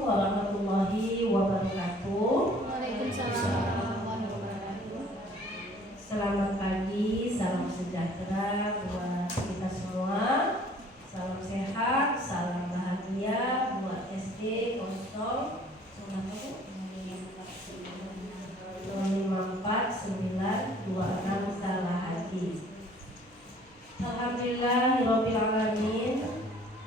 warahmatullahi wabarakatuh. Waalaikumsalam warahmatullahi wabarakatuh. Selamat pagi, salam sejahtera buat kita semua. Salam sehat, salam bahagia buat SD 054926 Salah Haji. Alhamdulillahirabbil alamin.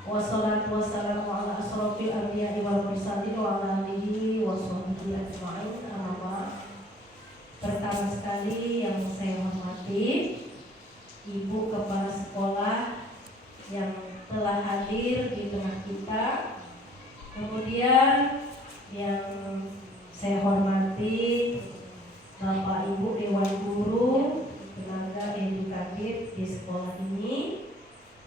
Wassalatu wassalamu ala asrofil anbiya'i wal mursalin wa ala alihi wa sahbihi ajma'in. Pertama sekali yang saya hormati Ibu Kepala Sekolah yang telah hadir di tengah kita. Kemudian yang saya hormati Bapak Ibu Dewan Guru, tenaga edukatif di sekolah ini,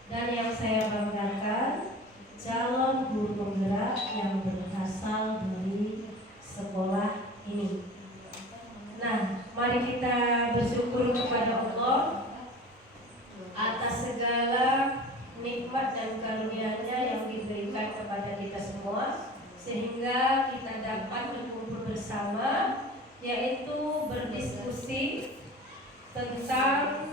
dan yang saya banggakan calon guru penggerak yang berasal dari sekolah ini. Nah, mari kita bersyukur kepada Allah atas segala nikmat dan karunia-Nya yang diberikan kepada kita semua, sehingga kita dapat berkumpul bersama, yaitu berdiskusi tentang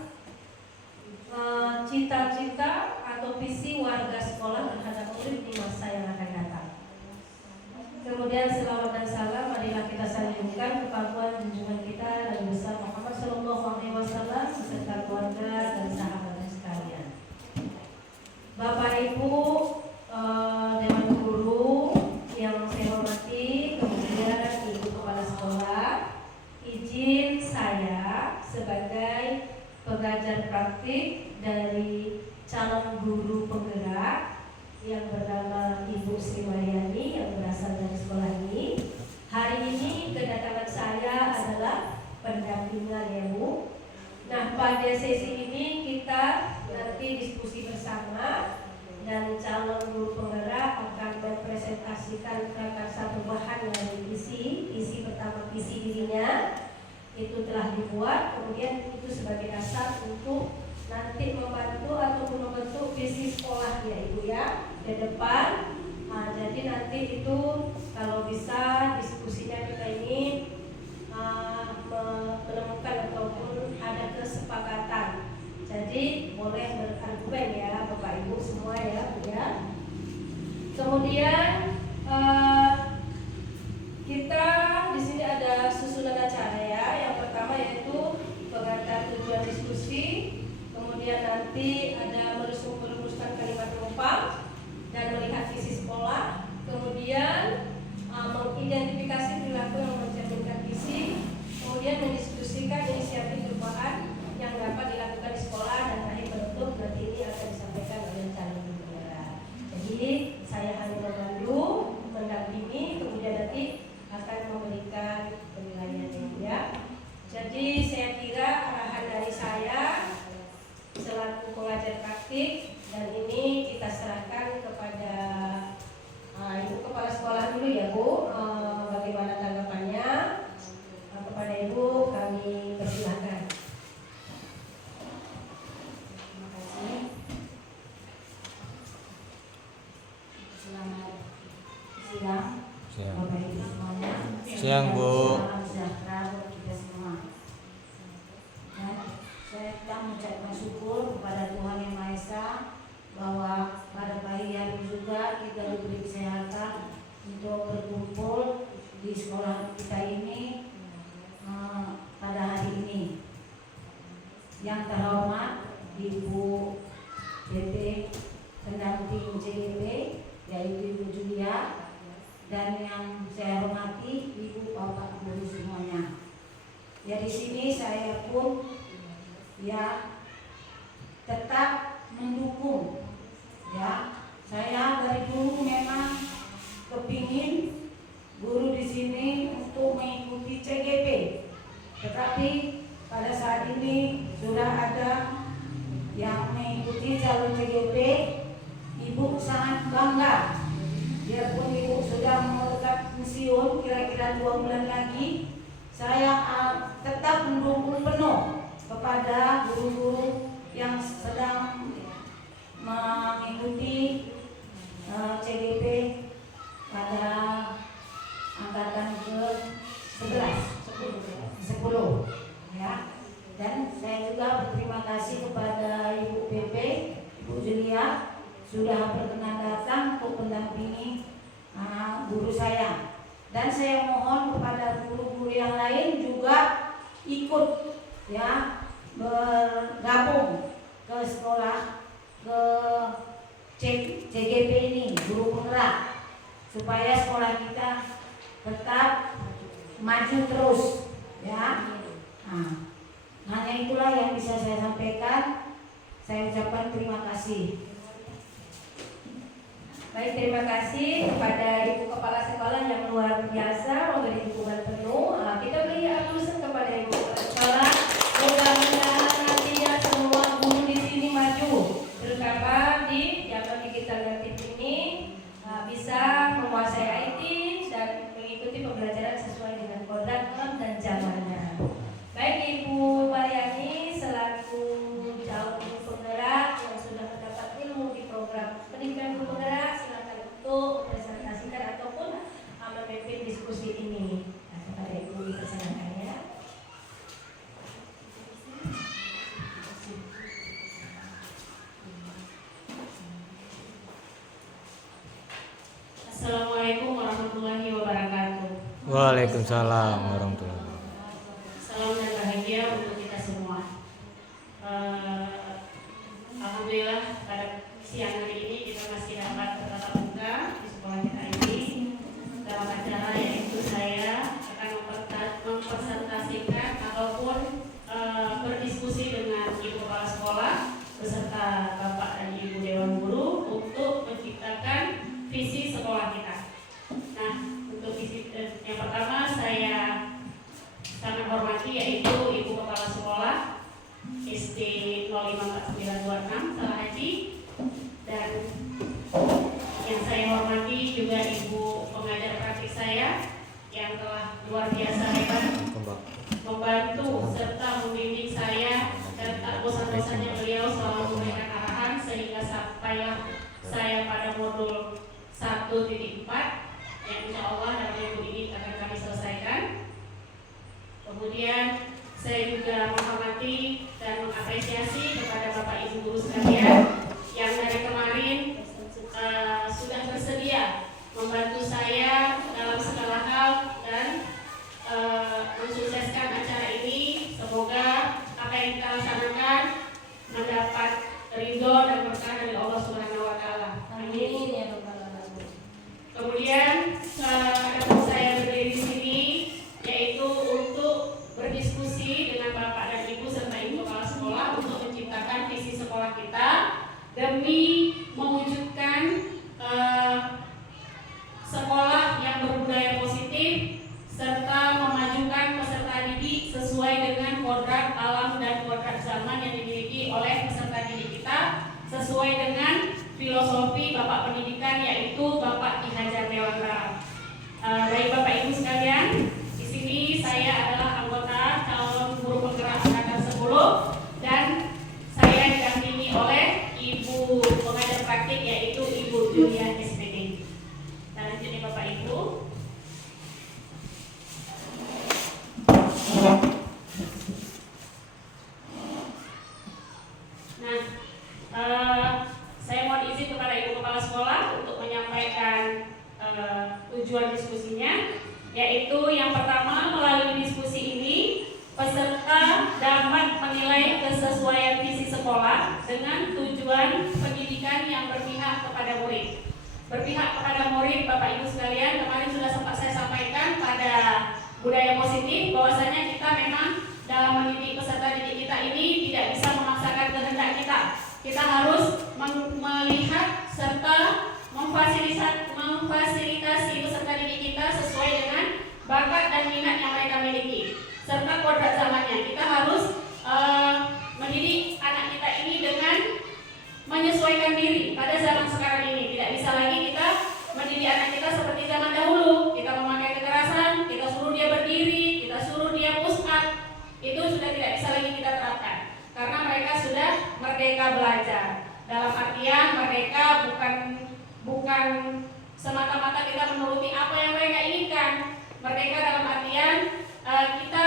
cita-cita atau visi warga sekolah terhadap murid di masa yang akan datang. Kemudian selawat dan salam marilah kita sanjungkan kepada junjungan kita Nabi besar Muhammad SAW beserta keluarga dan sahabatnya sekalian. Bapak Ibu Dewan Guru yang saya hormati, kemudian Ibu Kepala Sekolah, izin saya sebagai pengajar praktik dari calon guru penggerak yang bernama Ibu Sri Mariani yang berasal dari sekolah ini. Hari ini kedatangan saya adalah pendampingan ya Bu. Nah, pada sesi ini kita nanti diskusi bersama dan calon guru penggerak akan mempresentasikan prakarsa perubahan dari isi pertama visi dirinya itu telah dibuat, kemudian itu sebagai dasar untuk nanti membantu ataupun membentuk visi sekolah ya Ibu ya ke depan. Jadi nanti itu kalau bisa diskusinya kita ini menemukan ataupun ada kesepakatan. Jadi boleh berargumen ya Bapak Ibu semua ya Bu ya. Kemudian kita di sini ada susunan acara ya. Yang pertama yaitu pengantar tujuan diskusi, kemudian nanti ada merumuskan kalimat penumpang dan melihat visi sekolah, kemudian mengidentifikasi perilaku yang mencerminkan visi, kemudian mendiskusikan inisiatif perubahan yang dapat dilakukan di sekolah, dan terakhir penutup nanti ini akan disampaikan oleh calon penggerak. Jadi saya hanya membantu, mendampingi, kemudian nanti akan memberikan penilaian ya. Jadi saya kira arahan dari saya selaku pengajar praktik, dan ini kita serahkan kepada Ibu Kepala Sekolah dulu ya Bu. Bagaimana tanggapannya? Kepada Ibu kami persilahkan. Terima kasih. Selamat siang. Bapak Ibu semuanya. Siang Bu. Salam sejahtera buat kita semua. Dan saya mengucapkan syukur kepada Tuhan Yang Maha Esa bahwa pada pagi hari juga kita diberi kesehatan untuk berkumpul di sekolah kita ini pada hari ini. Yang terhormat Ibu DP pendamping CGP yaitu Ibu Julia, dan yang saya hormati Ibu Bapak Guru semuanya. Ya, di sini saya pun ya tetap mendukung ya. Saya dari dulu memang kepingin guru di sini untuk mengikuti CGP, tetapi pada saat ini sudah ada yang mengikuti jalur CGP. Ibu sangat bangga, biarpun Ibu sudah mau dekat pensiun kira-kira 2 bulan lagi, saya tetap mendukung penuh kepada guru-guru yang sedang mengikuti CGP pada Dan saya mohon kepada guru-guru yang lain juga ikut ya bergabung ke sekolah, ke CGP ini, guru penggerak, supaya sekolah kita tetap maju terus ya. Hanya itulah yang bisa saya sampaikan. Saya ucapkan terima kasih. Baik, terima kasih kepada Ibu Kepala Sekolah yang luar biasa memberi dukungan penuh. Kita beri aplaus kepada Ibu Kepala Sekolah. Mudah-mudahan nantinya semua guru di sini maju, terutama di zaman digital native ini bisa menguasai IT dan mengikuti pembelajaran sesuai dengan kodrat alam dan zamannya. Baik, Ibu Mariani selaku calon guru penggerak yang sudah mendapat ilmu di program pendidikan guru penggerak, silakan untuk presentasikan ataupun memimpin diskusi ini. Kepada Ibu dipersilakan ya. Assalamualaikum warahmatullahi wabarakatuh. Waalaikumsalam warahmatullahi wabarakatuh. Salam dan bahagia untuk kita semua. Alhamdulillah pada siang hari ini kita masih dapat bertatap muka di sekolah kita ini dalam acara yaitu saya akan mempresentasikan ataupun berdiskusi dengan Ibu Kepala Sekolah beserta Bapak dan Ibu Dewan Guru untuk menciptakan visi sekolah kita. Nah, untuk visi yang pertama saya sangat hormati yaitu Ibu Kepala Sekolah SD 054926 Salah Haji, dan yang saya hormati juga Ibu pengajar praktik saya yang telah luar biasa hebat membantu serta membimbing saya, dan tak bosan-bosannya beliau selalu memberikan arahan sehingga sampailah saya pada modul 1.4 yang insya Allah dalam minggu ini akan kami selesaikan. Kemudian saya juga menghormati dan mengapresiasi kepada Bapak Ibu guru sekalian yang dari kemarin sudah bersedia membantu saya dalam segala hal dan mensukseskan acara ini. Semoga apa yang kita laksanakan mendapat ridho dan berkah dari Allah Subhanahu wa taala. Amin ya rabbal alamin. Kemudian adapun saya berdiri di sini yaitu untuk berdiskusi dengan Bapak dan Ibu serta Ibu Kepala Sekolah untuk menciptakan visi sekolah kita demi mewujudkan sekolah yang berbudaya positif serta memajukan peserta didik sesuai dengan kodrat alam dan kodrat zaman yang dimiliki oleh peserta didik kita sesuai dengan filosofi Bapak Pendidikan yaitu Bapak Ki Hajar Dewantara. Baik Bapak Ibu sekalian, di sini saya adalah anggota calon guru penggerak angkatan 10 dan saya didampingi oleh Ibu pengajar praktik yaitu Ibu Julia SPD. Selanjutnya Bapak Ibu. Saya mohon izin kepada Ibu Kepala Sekolah untuk menyampaikan tujuan diskusinya, yaitu yang pertama, melalui diskusi ini peserta dapat menilai kesesuaian visi sekolah dengan tujuan pendidikan yang berpihak kepada murid. Berpihak kepada murid, Bapak Ibu sekalian, kemarin sudah sempat saya sampaikan pada budaya positif bahwasanya kita memang dalam mendidik peserta didik kita ini tidak bisa memaksakan kehendak kita. Kita harus melihat serta memfasilitasi peserta didik kita sesuai dengan bakat dan minat yang mereka miliki serta kodrat zamannya. Kita harus mendidik anak kita ini dengan menyesuaikan diri pada zaman sekarang ini. Tidak bisa lagi kita mendidik anak kita seperti zaman dahulu. Kita memakai kekerasan, kita suruh dia berdiri, kita suruh dia push up. Itu sudah tidak bisa lagi kita terapkan karena mereka sudah merdeka belajar. Dalam artian mereka bukan semata-mata kita menuruti apa yang mereka inginkan. Merdeka dalam artian kita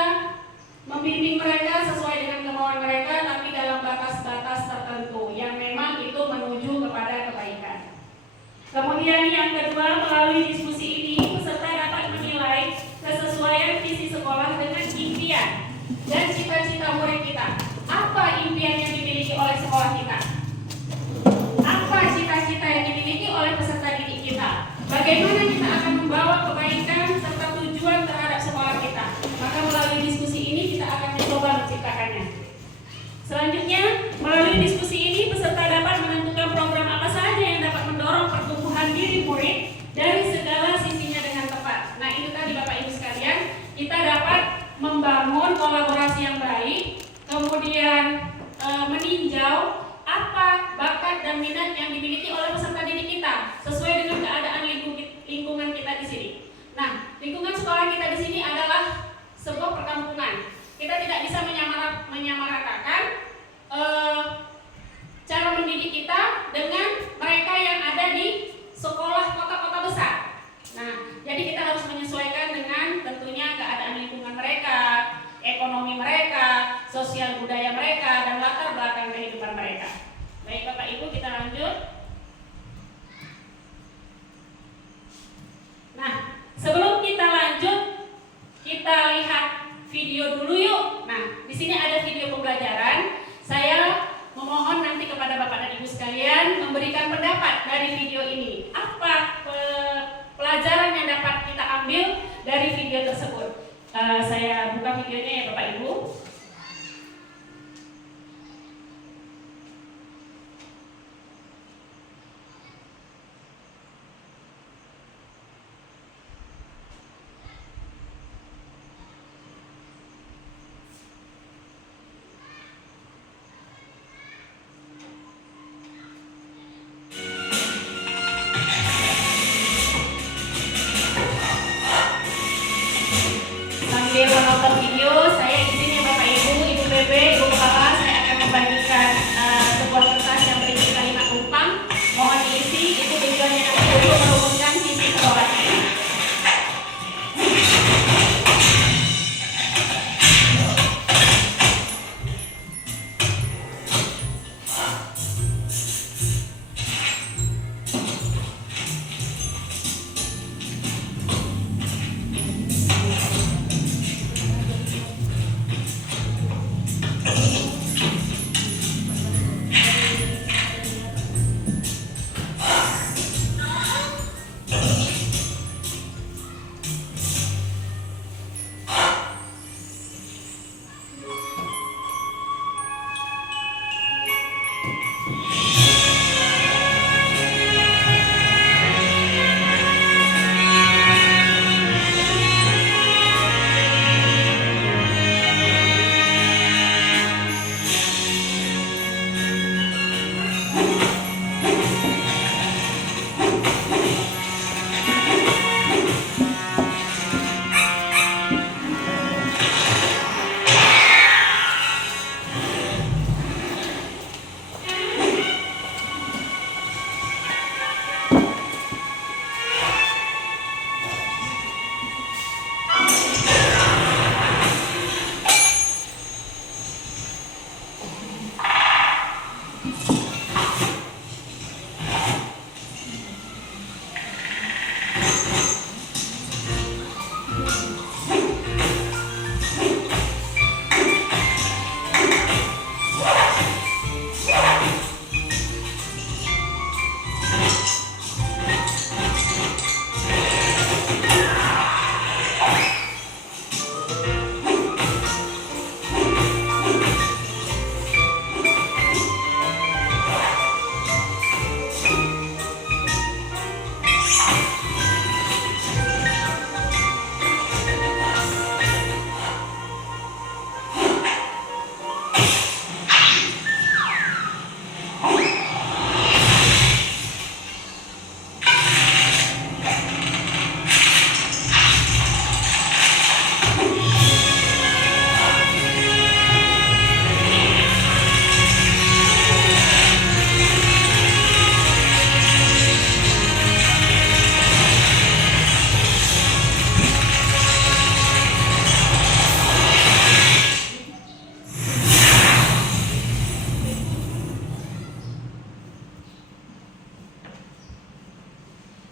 membimbing mereka sesuai dengan kemauan mereka, tapi dalam batas-batas tertentu yang memang itu menuju kepada kebaikan. Kemudian yang kedua, melalui diskusi ini peserta dapat menilai sekolah dengan impian dan cita-cita murid kita. Apa impian yang dimiliki oleh sekolah kita? Apa cita-cita yang dimiliki oleh peserta didik kita? Bagaimana kita akan membawa kebaikan serta tujuan terhadap sekolah kita? Maka melalui diskusi ini kita akan mencoba menciptakannya. Selanjutnya, melalui diskusi ini peserta dapat menentukan program apa saja yang dapat mendorong pertumbuhan diri murid dari segala sisinya dengan tepat. Nah, itu tadi Bapak Ibu sekalian, kita dapat membangun kolaborasi yang baik, kemudian meninjau apa bakat dan minat yang dimiliki oleh peserta didik kita sesuai dengan keadaan lingkungan kita di sini. Nah, lingkungan sekolah kita di sini adalah sebuah perkampungan. Kita tidak bisa menyamaratakan cara mendidik kita dengan mereka yang ada di sekolah kota-kota besar. Nah, jadi kita harus menyesuaikan dengan tentunya keadaan lingkungan mereka, ekonomi mereka, sosial budaya mereka, dan latar belakang kehidupan mereka. Baik Bapak Ibu, kita lanjut. Nah, sebelum kita lanjut, kita lihat video dulu yuk. Nah, di sini ada video pembelajaran. Saya memohon nanti kepada Bapak dan Ibu sekalian memberikan pendapat dari video ini. Apa pelajaran yang dapat kita ambil dari video tersebut? Saya buka videonya ya Bapak Ibu. Sambil menonton video, saya izin ya Bapak Ibu, Ibu BB, Ibu Kepala, saya akan membagikan sebuah kertas yang berisi kalimat numpang. Mohon diisi, itu tujuannya nanti untuk merumuskan visi sekolah kita.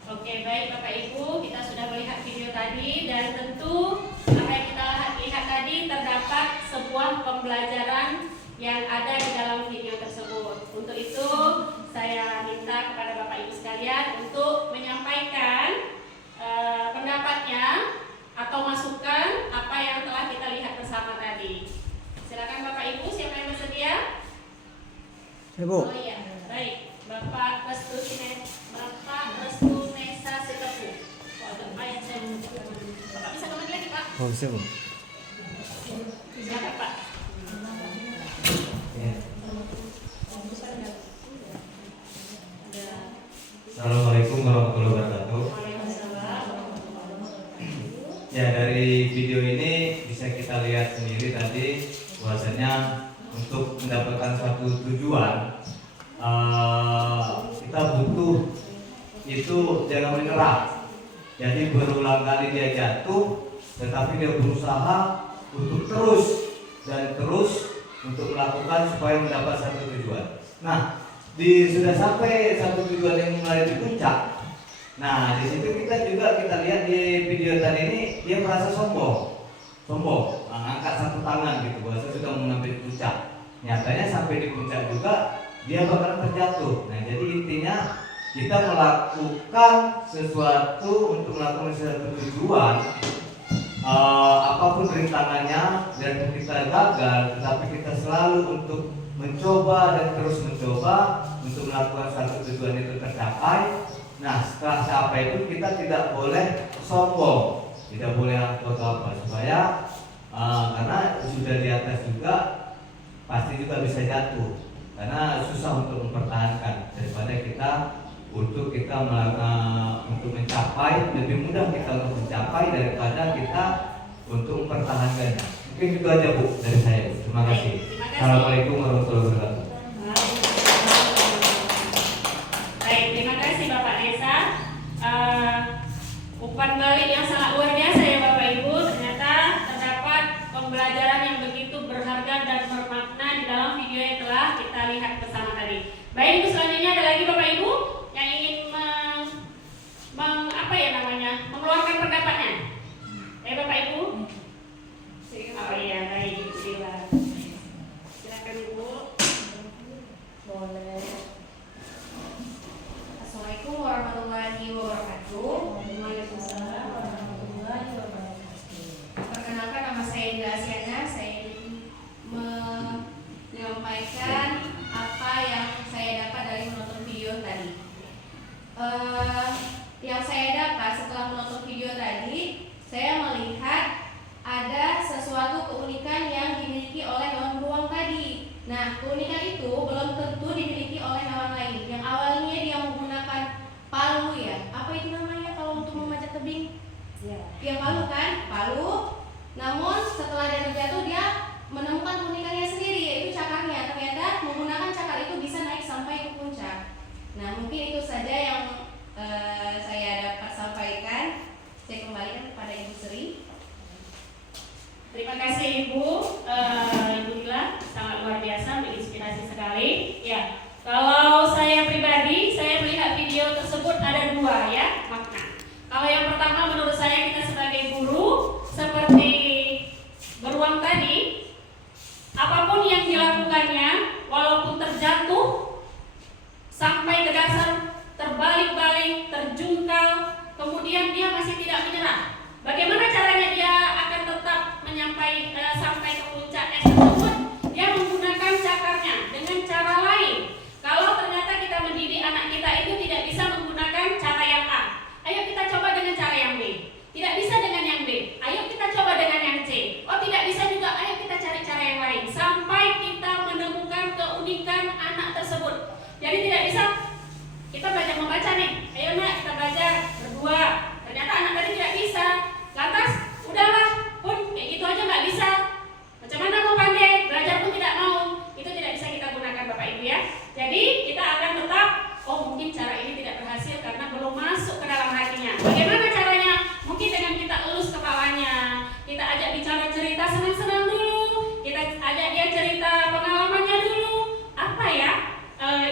Oke, baik Bapak Ibu, kita sudah melihat video tadi dan tentu apa yang kita lihat lihat tadi terdapat sebuah pembelajaran yang ada di dalam video tersebut. Untuk itu saya minta kepada Bapak Ibu sekalian untuk menyampaikan pendapatnya atau masukan apa yang telah kita lihat bersama tadi. Silakan Bapak Ibu, siapa yang bersedia? Ibu. Oh iya, baik. Bapak Restu Nesa Sitepu. Oh, ada ayat saya. Bapak bisa kembali lagi, Pak? Oh, bisa, Bu. Silakan, Pak. Assalamualaikum warahmatullahi wabarakatuh. Ya, dari video ini bisa kita lihat sendiri tadi bahwasanya untuk mendapatkan suatu tujuan kita butuh itu jangan menyerah. Jadi berulang kali dia jatuh, tetapi dia berusaha untuk terus untuk melakukan supaya mendapat satu tujuan. Nah, sudah sampai satu tujuan yang mulai di puncak. Nah, di situ kita lihat di video tadi ini dia merasa sombong, angkat satu tangan gitu, bahwa sudah mengambil puncak. Nyatanya sampai di puncak juga dia bakalan terjatuh. Nah, jadi intinya kita melakukan sesuatu untuk melakukan sesuatu tujuan, apapun rintangannya dan kita gagal, tetapi kita selalu untuk mencoba dan terus mencoba untuk melakukan satu tujuan itu tercapai. Nah, setelah capai itu kita tidak boleh sombong, tidak boleh apa supaya karena sudah di atas juga pasti juga bisa jatuh, karena susah untuk mempertahankan daripada kita untuk mencapai, lebih mudah kita untuk mencapai daripada kita untuk mempertahankannya. Mungkin itu aja Bu dari saya. Terima kasih. Assalamualaikum warahmatullahi wabarakatuh. Baik, terima kasih Bapak Nesa. Umpan balik yang sangat luar biasa ya Bapak Ibu. Ternyata terdapat pembelajaran yang begitu berharga dan bermakna di dalam video yang telah kita lihat bersama tadi. Baik, Ibu, selanjutnya ada lagi Bapak Ibu yang ingin mengeluarkan pendapatnya. Bapak Ibu. Oh iya, baik. Silakan Ibu. Boleh. Assalamualaikum warahmatullahi wabarakatuh. Waalaikumsalam warahmatullahi wabarakatuh. Perkenalkan, nama saya Dila Asiana. Saya ingin menyampaikan apa yang saya dapat dari menonton video tadi. Yang saya dapat setelah menonton video tadi, saya melihat ada sesuatu keunikan yang dimiliki oleh hewan beruang tadi. Nah, keunikan itu belum tentu dimiliki oleh hewan lain. Yang awalnya dia menggunakan palu ya. Apa itu namanya kalau untuk memanjat tebing? Ya, palu kan? Palu. Namun setelah dia terjatuh, dia menemukan keunikannya sendiri, yaitu cakarnya. Ternyata menggunakan cakar itu bisa naik sampai ke puncak. Nah, mungkin itu saja yang saya dapat sampaikan. Saya kembalikan kepada Ibu Sri. Terima kasih Ibu, Ibu Dila, sangat luar biasa, menginspirasi sekali. Ya, kalau saya pribadi, saya melihat video tersebut ada dua ya makna. Kalau yang pertama menurut saya kita sebagai guru seperti beruang tadi, apapun yang dilakukannya, walaupun terjatuh sampai ke dasar, terbalik-balik, terjungkal, kemudian dia masih tidak menyerah. Bagaimana caranya dia akan tetap sampai ke puncak es tersebut? Dia menggunakan cakarnya dengan cara lain. Kalau ternyata kita mendidik anak kita itu tidak bisa menggunakan cara yang A, ayo kita coba dengan cara yang B. Tidak bisa dengan yang B, ayo kita coba dengan yang C. Oh, tidak bisa juga, ayo kita cari cara yang lain sampai kita menemukan keunikan anak tersebut. Jadi tidak bisa kita belajar membaca nih, ayo nak kita belajar berdua. Ternyata anak tadi tidak bisa. Lantas, udahlah, pun kayak gitu aja nggak bisa. Macam mana mau pandai? Belajar pun tidak mau. Itu tidak bisa kita gunakan Bapak Ibu ya. Jadi kita akan tetap, oh mungkin cara ini tidak berhasil karena belum masuk ke dalam hatinya. Bagaimana caranya? Mungkin dengan kita elus kepalanya, kita ajak bicara cerita senang-senang dulu, kita ajak dia cerita pengalamannya dulu. Apa ya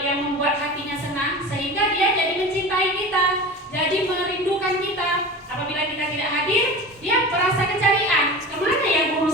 yang membuat hatinya senang sehingga dia jadi mencintai kita, jadi merindukan kita. Apabila kita tidak hadir, dia merasa kecarian. Kemana ya guru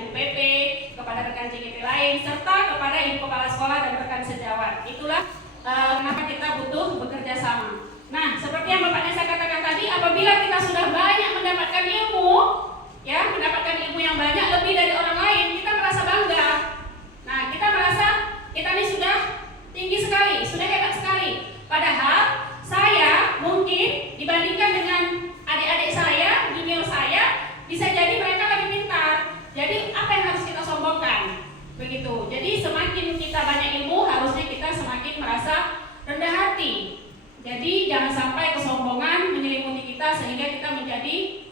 Ibu PP, kepada rekan CGP lain, serta kepada Ibu Kepala Sekolah dan rekan sejawat. Itulah kenapa kita butuh bekerja sama. Nah, seperti yang Bapak Nesa katakan tadi, apabila kita sudah banyak mendapatkan ilmu, ya, mendapatkan ilmu yang banyak lebih dari orang lain, kita merasa bangga. Nah, kita merasa kita ini sudah tinggi sekali, sudah hebat sekali. Padahal saya mungkin dibandingkan dengan adik-adik saya, junior saya, bisa jadi mereka lebih pintar. Jadi apa yang harus kita sombongkan? Begitu. Jadi semakin kita banyak ilmu, harusnya kita semakin merasa rendah hati. Jadi jangan sampai kesombongan menyelimuti kita sehingga kita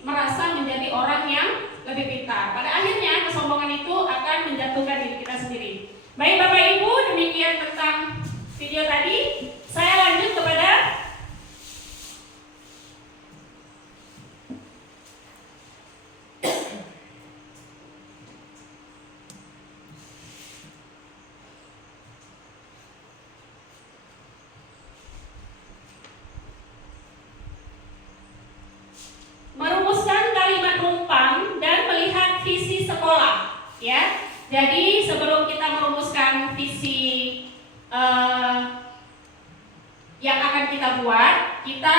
merasa menjadi orang yang lebih pintar. Pada akhirnya kesombongan itu akan menjatuhkan diri kita sendiri. Baik Bapak Ibu, demikian tentang video tadi. Saya lanjut kepada merumuskan kalimat rumpang dan melihat visi sekolah, ya. Jadi sebelum kita merumuskan visi yang akan kita buat, kita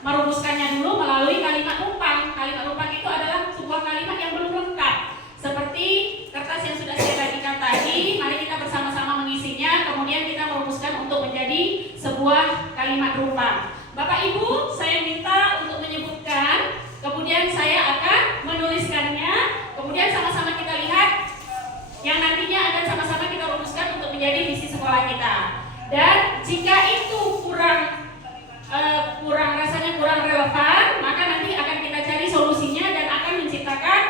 merumuskannya dulu melalui kalimat rumpang. Kalimat rumpang itu adalah sebuah kalimat yang belum lengkap. Seperti kertas yang sudah saya bagikan tadi, mari kita bersama-sama mengisinya, kemudian kita merumuskan untuk menjadi sebuah kalimat rumpang. Bapak Ibu, saya minta untuk menyebutkan, kemudian saya akan menuliskannya, kemudian sama-sama kita lihat yang nantinya akan sama-sama kita rumuskan untuk menjadi visi sekolah kita. Dan jika itu rasanya kurang relevan, maka nanti akan kita cari solusinya dan akan menciptakan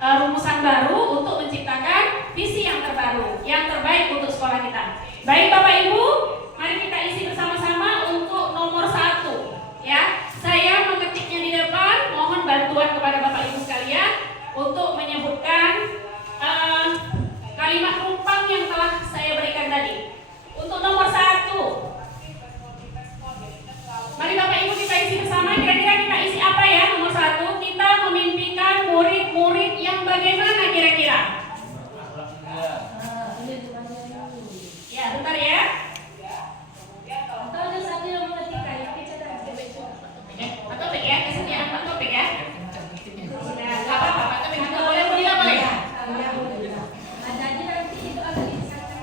rumusan baru untuk menciptakan visi yang terbaru, yang terbaik untuk sekolah kita. Baik Bapak Ibu, mari kita isi bersama-sama untuk nomor 1, ya. Saya mengetiknya di depan, mohon bantuan kepada Bapak Ibu sekalian untuk menyebutkan kalimat rumpang yang telah saya berikan tadi. Untuk nomor 1, mari Bapak Ibu kita isi bersama. Kira-kira kita isi apa ya? Nomor 1, kita memimpikan murid-murid yang bagaimana kira-kira? Ya, bentar ya. Pak Topik ya, kesediaan Pak Topik ya. Sudah, nggak apa-apa, Pak Topik nggak boleh boleh boleh. Ada aja nanti itu agak disahkan.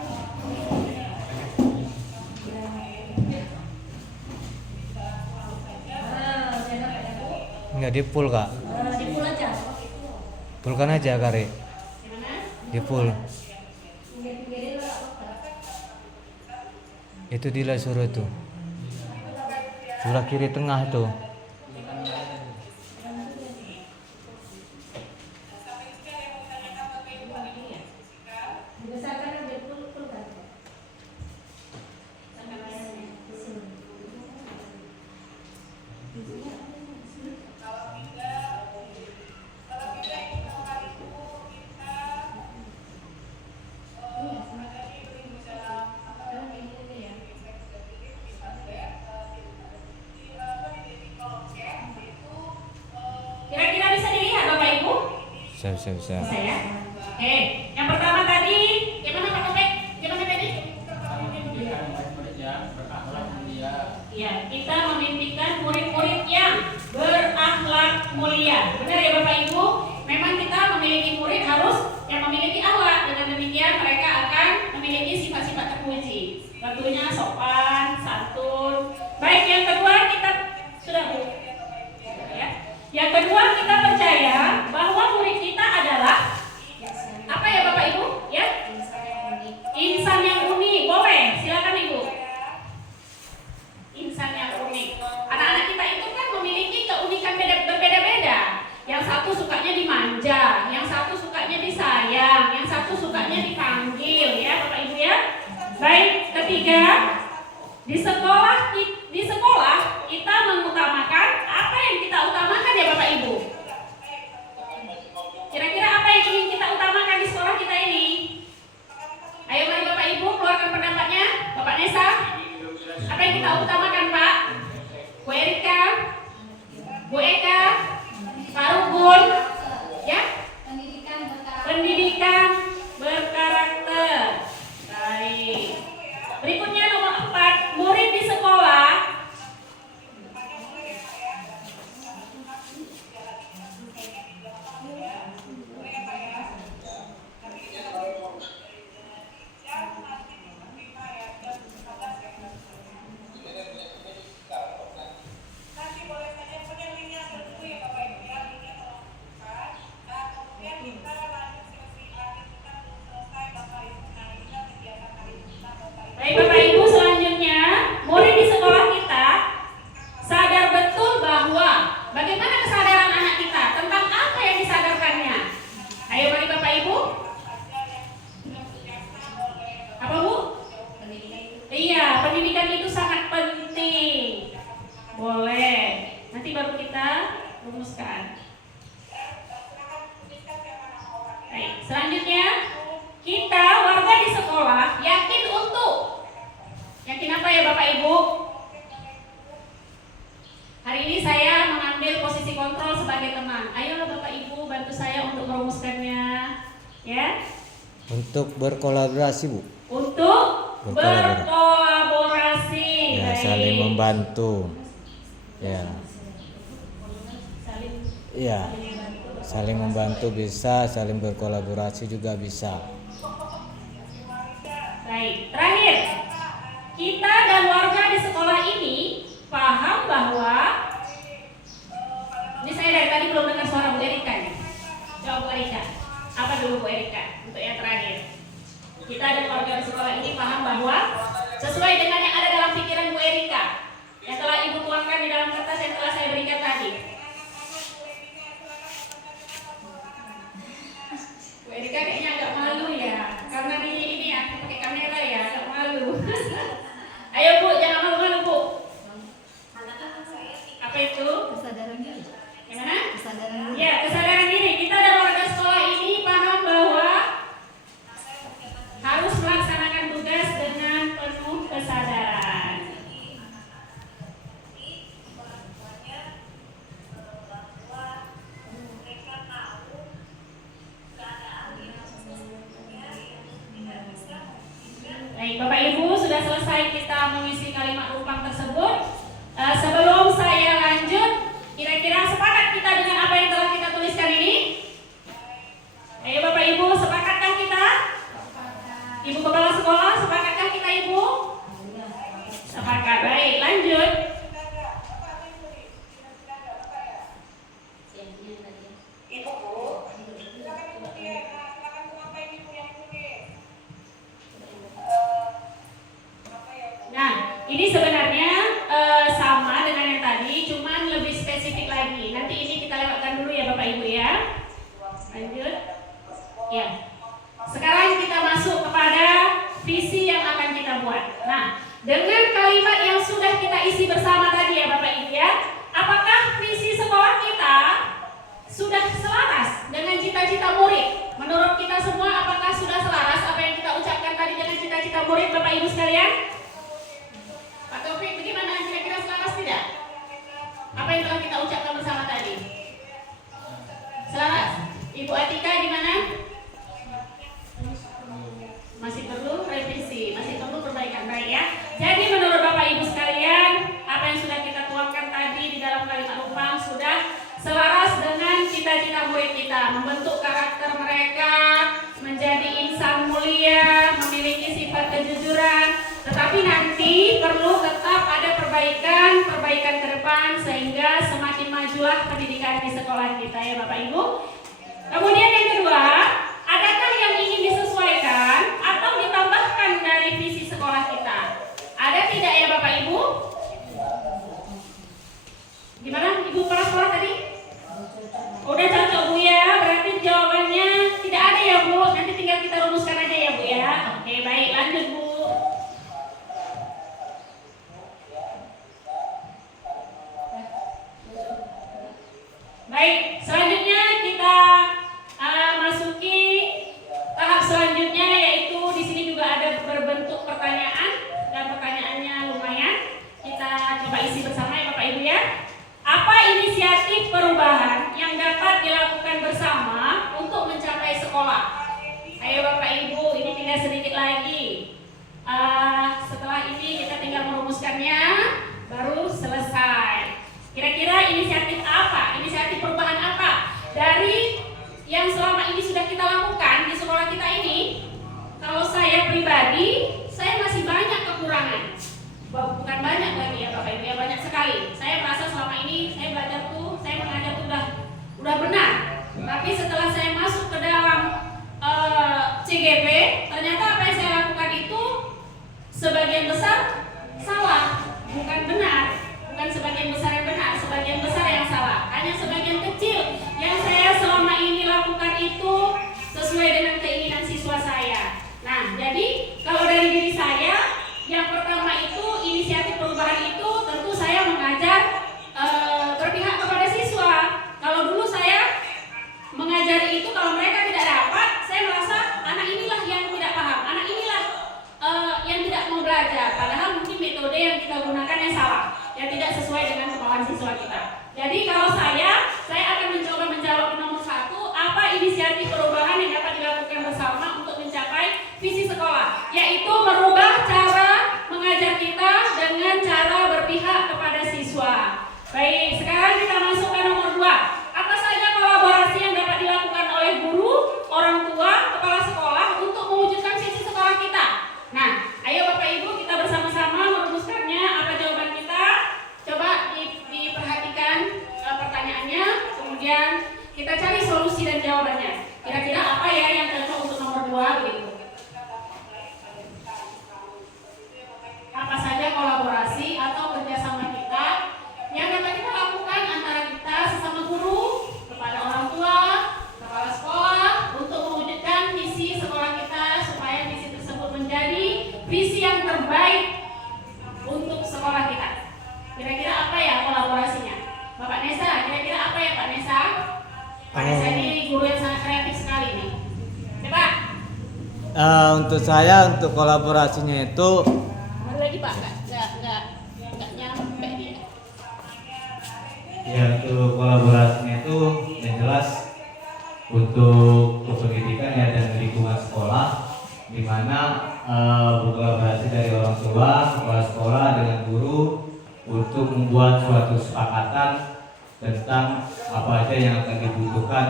Enggak di full kak. Di full aja. Fullkan aja kare. Gimana? Di full. Pinggir-pinggirin lah. Itu Dila suruh tuh. Sebelah kiri tengah tuh. Dibesarkan biar full kan. Kira-kira bisa dilihat Bapak Ibu? Bisa. Bisa ya? Oke, yang pertama tadi, gimana Pak Topik? Gimana tadi? Ya, kita memimpikan murid-murid yang berakhlak mulia. Benar ya Bapak Ibu? Memang kita memiliki murid harus yang memiliki akhlak. Dengan demikian mereka akan memiliki sifat-sifat terpuji. Tentunya sopan, santun. Baik, yang kedua kita sudah Bu. Ya. Yang kedua kita percaya bahwa murid kita adalah apa ya Bapak Ibu? Ya? Insan yang unik. Boleh, silakan Ibu. Insan yang unik. Anak-anak kita itu kan memiliki keunikan berbeda-beda. Yang satu sukanya dimanja, yang satu sukanya disayang, yang satu sukanya dipanggil, ya Bapak Ibu ya. Baik, ketiga Yakin apa ya Bapak Ibu? Hari ini saya mengambil posisi kontrol sebagai teman. Ayo Bapak Ibu bantu saya untuk merumuskannya, ya. Untuk berkolaborasi, Bu. Untuk berkolaborasi. Ya, Baik. saling membantu. Ya. Saling Iya. Saling membantu bisa, saling berkolaborasi juga bisa. Baik, terakhir, kita dan warga di sekolah ini paham bahwa ini saya dari tadi belum dengar suara Bu Erika nih. Jawab Bu Erika. Apa dulu Bu Erika untuk yang terakhir? Kita dan warga di sekolah ini paham bahwa sesuai dengan yang ada dalam pikiran Bu Erika yang telah Ibu tuangkan di dalam kertas yang telah saya berikan tadi. Bu Erika kayaknya agak malu ya, karena ini ya pakai kamera ya, agak malu. Ayo Bu, jangan malu-malu Bu. Apa itu? Kesadaran diri. Gimana? Kesadaran diri. Ya, kesadaran diri. Kita dan warga sekolah ini paham bahwa harus melaksanakan tugas dengan penuh kesadaran. Baik, Bapak Ibu, sudah selesai kita mengisi kalimat rumpang tersebut. Sebelum saya lanjut, kira-kira sepakat kita dengan apa yang telah kita tuliskan ini? Ayo Bapak Ibu, sepakatkah kita? Ibu Kepala Sekolah, sepakatkah kita Ibu? Sepakat, baik, lanjut. Nah, ini sebenarnya sama dengan yang tadi, cuman lebih spesifik lagi. Nanti ini kita lewatkan dulu ya Bapak Ibu ya. Lanjut. Ya. Sekarang kita masuk kepada visi yang akan kita buat. Nah, dengan kalimat yang sudah kita isi bersama tadi ya Bapak Ibu ya, apakah visi sekolah kita sudah selaras dengan cita-cita murid? Menurut kita semua, apakah sudah selaras apa yang kita ucapkan tadi dengan cita-cita murid Bapak Ibu sekalian? Pak Taufik, bagaimana? Kira-kira selaras tidak? Apa yang telah kita ucapkan bersama tadi? Selaras? Ibu Atika gimana? Masih perlu revisi, masih perlu perbaikan, baik ya. Jadi menurut Bapak Ibu sekalian, apa yang sudah kita tuangkan tadi di dalam kalimat rumpang sudah selaras dengan cita-cita murid kita, membentuk karakter mereka menjadi insan mulia, memiliki sifat kejujuran. Tetapi nanti perlu tetap ada perbaikan ke depan sehingga semakin majulah pendidikan di sekolah kita ya Bapak Ibu. Kemudian yang kedua, adakah yang ingin disesuaikan atau ditambahkan dari visi sekolah kita? Ada tidak ya Bapak Ibu? Gimana Ibu Kepala Sekolah tadi? Udah cocok Bu ya, berarti jawabannya tidak ada ya Bu. Nanti tinggal kita rumuskan aja ya Bu ya. Oke baik, lanjut Bu. Baik, selanjutnya kita masuki tahap selanjutnya, yaitu di sini juga ada berbentuk pertanyaan dan pertanyaannya lumayan. Kita coba isi bersama ya Bapak Ibu ya. Apa inisiatif perubahan yang dapat dilakukan bersama untuk mencapai sekolah? Ayo Bapak Ibu, ini tinggal sedikit lagi. Setelah ini kita tinggal merumuskannya, baru selesai. Kira-kira inisiatif apa? Inisiatif perubahan apa? Dari yang selama ini sudah kita lakukan di sekolah kita ini, kalau saya pribadi, saya masih banyak kekurangan. Bukan banyak lagi ya Bapak Ibu, ya banyak sekali. Saya merasa selama ini saya belajar tuh, saya mengajar tuh udah benar. Tapi setelah saya masuk ke dalam CGP, ternyata apa yang saya lakukan itu sebagian besar salah, bukan benar. Bukan sebagian besar yang benar, sebagian besar yang salah. Hanya sebagian kecil yang saya selama ini lakukan itu sesuai dengan keinginan siswa saya. Nah, jadi kalau dari diri saya, yang pertama itu inisiatif perubahan itu tentu saya mengajar berpihak kepada siswa. Kalau dulu saya mengajari itu, kalau mereka tidak dapat, saya merasa anak inilah yang tidak paham, anak inilah yang tidak mau belajar. tidak sesuai dengan kemauan siswa kita. Jadi kalau saya akan mencoba menjawab di nomor 1, apa inisiatif perubahan yang dapat dilakukan bersama untuk mencapai visi sekolah, yaitu merubah cara mengajar kita dengan cara berpihak kepada siswa. Baik, sekarang kita masuk ke nomor 2. Apa saja kolaborasi yang dapat dilakukan oleh guru, orang tua, kepala sekolah untuk mewujudkan visi sekolah kita? Nah, ayo Bapak Ibu kita bersama-sama merumuskannya. Apa jawaban kita? Coba diperhatikan pertanyaannya, kemudian kita cari solusi dan jawabannya. Kira-kira apa ya yang cocok untuk nomor 2 begitu? Apa saja kolaborasi atau kerjasama kita yang dapat kita lakukan antara kita sesama guru, kepada orang tua, kepala sekolah untuk mewujudkan visi sekolah kita supaya visi tersebut menjadi visi yang terbaik untuk sekolah kita. Kira-kira apa ya kolaborasinya? Bapak Nesa, kira-kira apa ya Pak Nesa? Pak Nesa ini guru yang sangat kreatif sekali nih. Coba. Untuk saya, untuk kolaborasinya itu Ada lagi Pak, nggak nyampe dia. Ya, untuk kolaborasinya itu yang jelas untuk pendidikan ya dan lingkungan sekolah, di mana berkolaborasi dari orang tua, kepala sekolah dengan guru untuk membuat suatu kesepakatan tentang apa aja yang akan dibutuhkan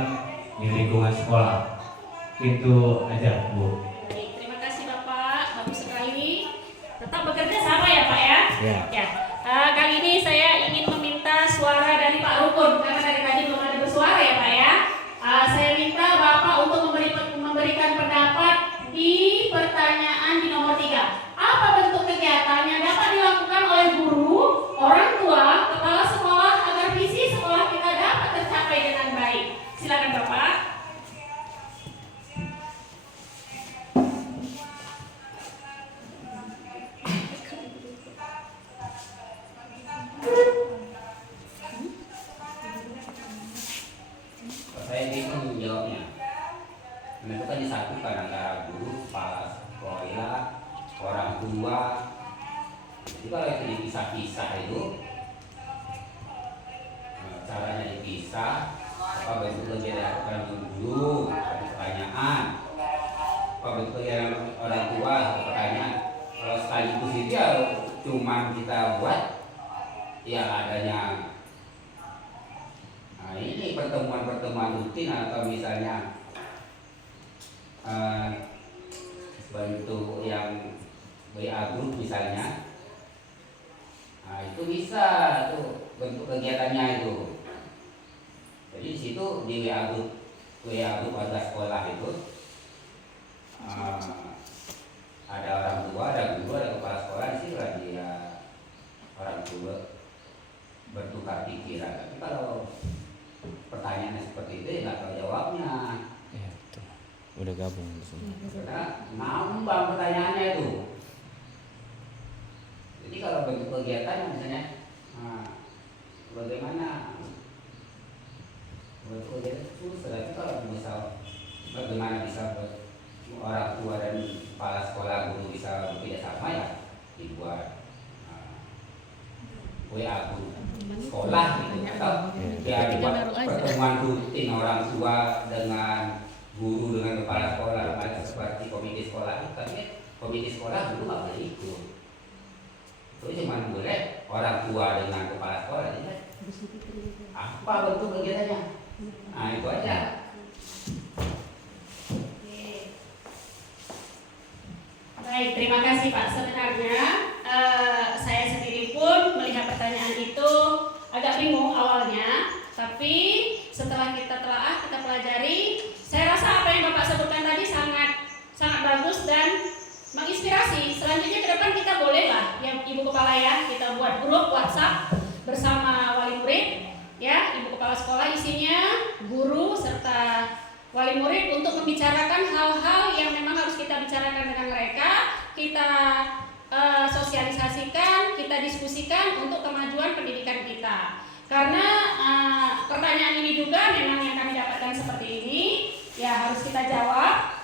di lingkungan sekolah. Itu aja, Bu. Baik, terima kasih Bapak, bagus sekali. Tetap bekerja sama ya Pak ya. Ya. Kali ini saya ingin meminta suara dari Pak Rukun karena dari tadi belum ada bersuara ya Pak ya. Saya minta Bapak untuk memberikan pendapat di pertanyaan di nomor 3. Apa bentuk kegiatan yang dapat dilakukan oleh guru, orang tua, kepala sekolah agar visi sekolah kita dapat tercapai dengan baik? Silakan Bapak. Saya bingung menjawabnya. Menentukan disatukan antara guru, kepala sekolah, orang tua. Jadi kalau itu dipisah-pisah itu, caranya dipisah. Apa bentuk yang dilakukan guru? Ada pertanyaan. Apa bentuk yang orang tua? Ada pertanyaan. Kalau sekaligus itu ya cuma kita buat, ya adanya. Nah, ini pertemuan-pertemuan rutin atau misalnya bentuk yang WA group misalnya, nah itu bisa tuh bentuk kegiatannya itu. Jadi di situ di WA group warga sekolah itu ada orang tua, ada guru, ada kepala sekolah. Di situ lagi ya orang tua bertukar pikiran. Tapi kalau pertanyaannya seperti itu ya nggak tahu jawabnya. Ya, betul. Udah gabung di sini. Karena nambah pertanyaannya itu. Jadi kalau bentuk kegiatan misalnya, bagaimana bentuk kegiatan itu susah. Tapi kalau misal bagaimana bisa orang tua dan kepala sekolah guru bisa bekerja sama ya dibuat WA guru sekolah gitu atau ya dibuat pertemuan rutin orang tua dengan guru dengan kepala sekolah seperti komite sekolah. Tapi komite sekolah dulu nggak boleh ikut, itu cuma boleh orang tua dengan kepala sekolah. Jadi apa bentuk kegiatannya? Nah itu aja. Baik, terima kasih Pak. Sebenarnya saya sendiri pun melihat pertanyaan itu agak bingung awalnya, tapi setelah kita telaah, kita pelajari, saya rasa apa yang Bapak sebutkan tadi sangat bagus dan menginspirasi. Selanjutnya ke depan kita bolehlah ya Ibu Kepala ya, kita buat grup WhatsApp bersama wali murid ya, Ibu Kepala Sekolah isinya guru serta wali murid untuk membicarakan hal-hal yang memang harus kita bicarakan dengan mereka, kita sosialisasikan, kita diskusikan untuk kemajuan pendidikan kita. Karena pertanyaan ini juga memang yang kami dapatkan seperti ini, ya harus kita jawab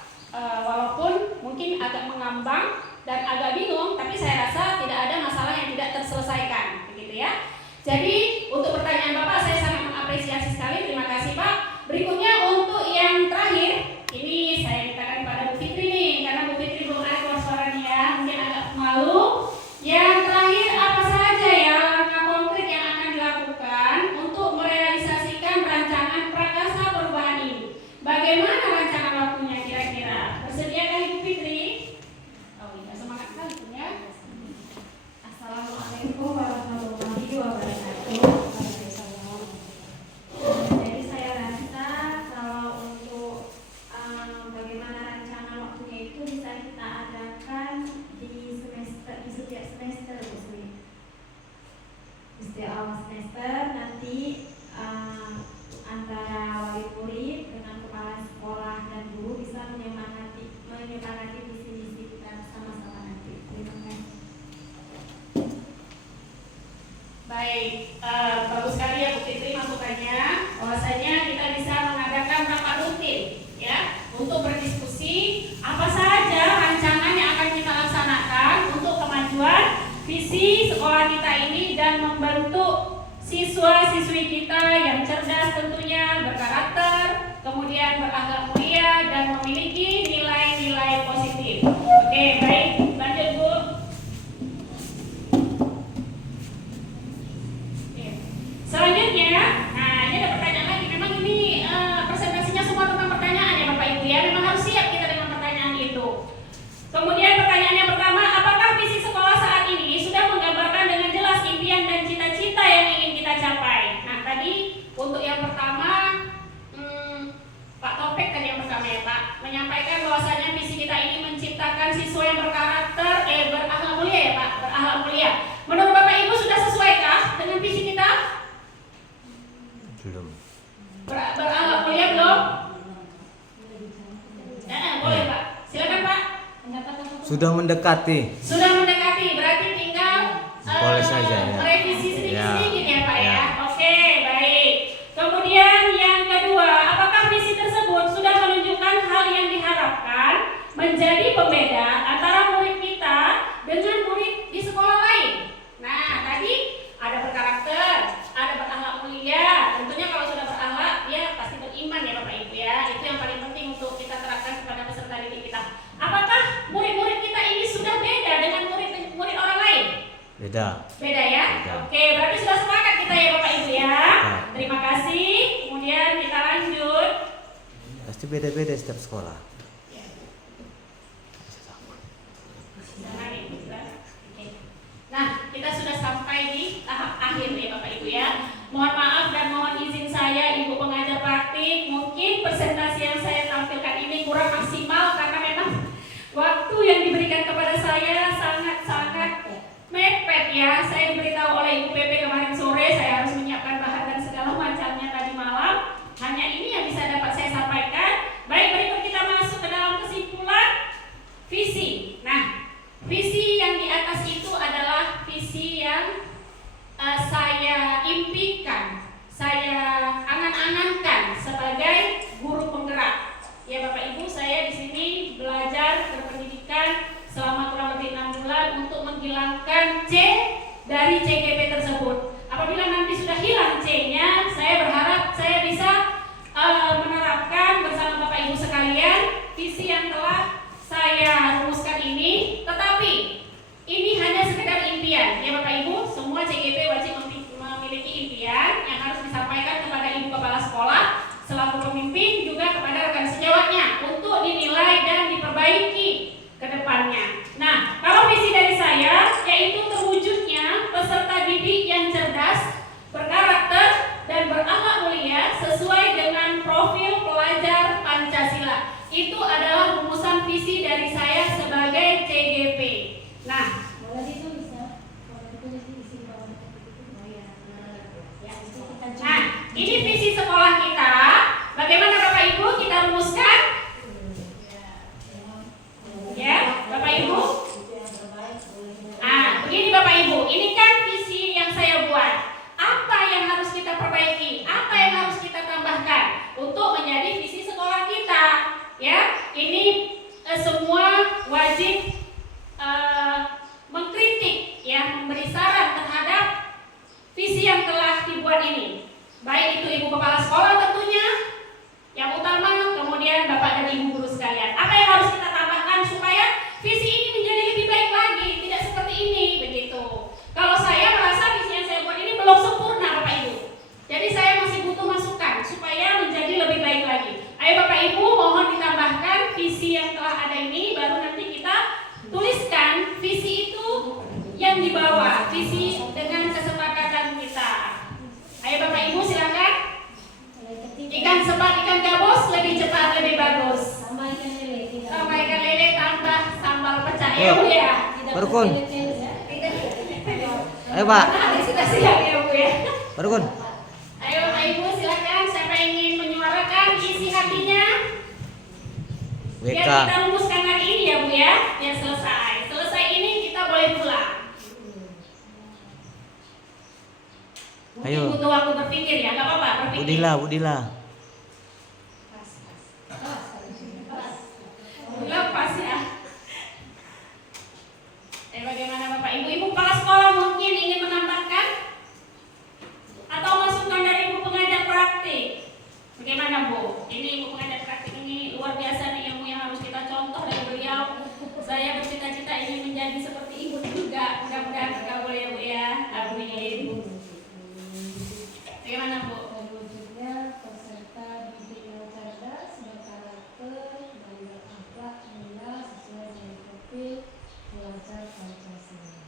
walaupun mungkin agak mengambang dan agak bingung, tapi saya rasa tidak ada masalah yang tidak terselesaikan, begitu ya. Jadi untuk pertanyaan Bapak saya sangat mengapresiasi sekali, terima kasih Pak. Berikutnya untuk yang terakhir, ini saya mintakan kepada Bu Fitri nih, karena Bu Fitri belum ada keluar suaranya ya, mungkin agak malu. Yang terakhir, apa saja ya langkah konkret yang akan dilakukan untuk merealisasikan rancangan prakarsa perubahan ini? Bagaimana rancangan waktunya kira-kira? Bersediakah Ibu Fitri? Oh iya, semangat sekali ya. Assalamualaikum warahmatullahi wabarakatuh. Jadi saya rasa kalau untuk bagaimana rancangan waktunya itu bisa kita adakan di setiap semester, di setiap awal semester nanti antara wali murid dengan kepala sekolah dan guru bisa menyemangati visi-misi kita bersama-sama nanti. Terima kasih. Baik, bagus sekali ya Bu Fitri masukannya. Bahwasanya kita bisa mengadakan rapat rutin ya untuk berdiskusi apa saja rancangan yang akan kita laksanakan untuk kemajuan visi sekolah kita ini dan membentuk siswa-siswi kita yang cerdas tentunya, berkarakter, kemudian berakhlak mulia dan memiliki nilai-nilai positif. Oke, baik, lanjut Bu. Selanjutnya, nah ini ada pertanyaan lagi. Memang ini presentasinya semua tentang pertanyaan ya Bapak Ibu ya. Memang harus siap kita dengan pertanyaan itu. Kemudian pertanyaan yang pertama, apakah visi sekolah saat ini sudah menggambarkan dengan jelas impian dan cita-cita yang ingin kita capai? Nah tadi untuk yang pertama, Pak Topik tadi yang pertama ya Pak, menyampaikan bahwasanya visi kita ini menciptakan siswa yang berkarakter, berakhlak mulia ya Pak, berakhlak mulia. Menurut Bapak Ibu sudah sesuaikah dengan visi kita? Belum. Berakhlak mulia belum? Boleh Pak, silakan Pak. Sudah mendekati. Sudah mendekati, berarti tinggal Boleh saja ya. merevisi sedikit-sedikit ya Pak ya. Ya. Oke, baik. Kemudian yang kedua, apakah visi tersebut sudah menunjukkan hal yang diharapkan menjadi pembeda antara murid kita dengan murid di sekolah lain? Nah, tadi ada berkarakter, ada berakhlak mulia. Tentunya kalau sudah berakhlak, dia pasti beriman ya Bapak Ibu ya. Itu yang paling penting untuk kita terapkan kepada peserta didik kita. Apakah murid-murid kita ini sudah beda dengan murid orang lain? Beda. Beda ya? Beda. Oke, berarti sudah sepakat kita ya Bapak Ibu ya. Ya. Terima kasih. Kemudian kita lanjut. Pasti beda-beda setiap sekolah. Nah, kita sudah sampai di tahap akhir ya Bapak Ibu ya. Mohon maaf dan mohon izin saya Ibu pengajar praktik, mungkin presentasi yang saya tampilkan ini kurang maksimal karena memang waktu yang diberikan kepada saya sangat-sangat mepet ya. Saya diberitahu oleh Ibu PP kemarin sore saya harus menyiapkan bahan dan segala macamnya tadi malam. Hanya ini yang bisa dapat saya sampaikan. Baik, berikut kita masuk ke dalam kesimpulan visi. Nah, visi yang di atas itu adalah visi yang saya impikan, saya angan-angankan sebagai guru penggerak. Ya Bapak Ibu, saya di sini belajar berpendidikan selama kurang lebih 6 bulan untuk menghilangkan C dari CGP tersebut. Apabila nanti sudah hilang C-nya, saya berharap saya bisa menerapkan bersama Bapak Ibu sekalian visi yang telah saya rumuskan ini. Tetapi ini hanya sekedar impian ya Bapak Ibu. Semua CGP wajib memiliki impian yang harus disampaikan kepada Ibu Kepala Sekolah selaku pemimpin, juga kepada rekan sejawatnya untuk dinilai dan diperbaiki ke depannya. Nah, kalau visi dari saya yaitu terwujudnya peserta didik yang cerdas, berkarakter dan berakhlak mulia sesuai dengan profil pelajar Pancasila. Itu adalah rumusan visi dari saya sebagai CGP. Nah, Boleh ditulis ya. Boleh ditulis di isi bawah. Oh ya. Nah, ini visi sekolah kita. Bagaimana Bapak Ibu kita rumuskan? Ya, Bapak Ibu. Nah, begini Bapak Ibu, ini kan visi yang saya buat. Apa yang harus kita perbaiki? Apa yang harus kita tambahkan untuk menjadi visi sekolah kita? Ya, ini semua wajib mengkritik, ya, memberi saran terhadap visi yang yang telah dibuat ini. Baik itu Ibu Kepala Sekolah tentunya, yang utama, kemudian Bapak dan Ibu guru sekalian. Apa yang harus kita tambahkan supaya visi ini menjadi lebih baik lagi, tidak seperti ini, begitu. Kalau saya merasa visi yang saya buat ini belum sempurna, Bapak Ibu. Jadi saya masih butuh masukan supaya menjadi lebih baik lagi. Ayo Bapak Ibu, mohon ditambahkan visi yang telah ada ini, baru nanti kita tuliskan visi itu yang dibawa, visi dengan kesepakatan kita. Ayo Bapak Ibu silakan. Ikan sepat, ikan gabus, lebih cepat, lebih bagus. Tambah ikan lele. Tambah ikan lele, tambah sambal pecah. Ayo. Ya Bu ya. Baru Kun. Ayo Pak. Sudah siap ya Bu ya. Baru Kun. Ayo Bapak Ibu silakan. Siapa yang ingin menyuarakan isi hatinya? Biar WK. kita rumuskan hari ini ya Bu ya. Biar selesai. Selesai ini kita boleh pulang. Mungkin Ayo. butuh waktu berpikir ya, nggak apa-apa berpikir. Budila. Lepas ya. Bagaimana Bapak Ibu? Ibu Kepala Sekolah mungkin ingin menambahkan? Atau masukan dari Ibu Pengajar Praktik? Bagaimana Bu? Ini Ibu Pengajar Praktik ini luar biasa nih ilmu yang harus kita contoh dari beliau. Saya bercita-cita ingin menjadi seperti Ibu juga. Mudah-mudahan terkabul ya Bu ya. Amin. Bagaimana Bu? Wujudnya peserta didik yang cerdas, berkarakter, dan berakhlak mulia sesuai dengan profil pelajar Pancasila.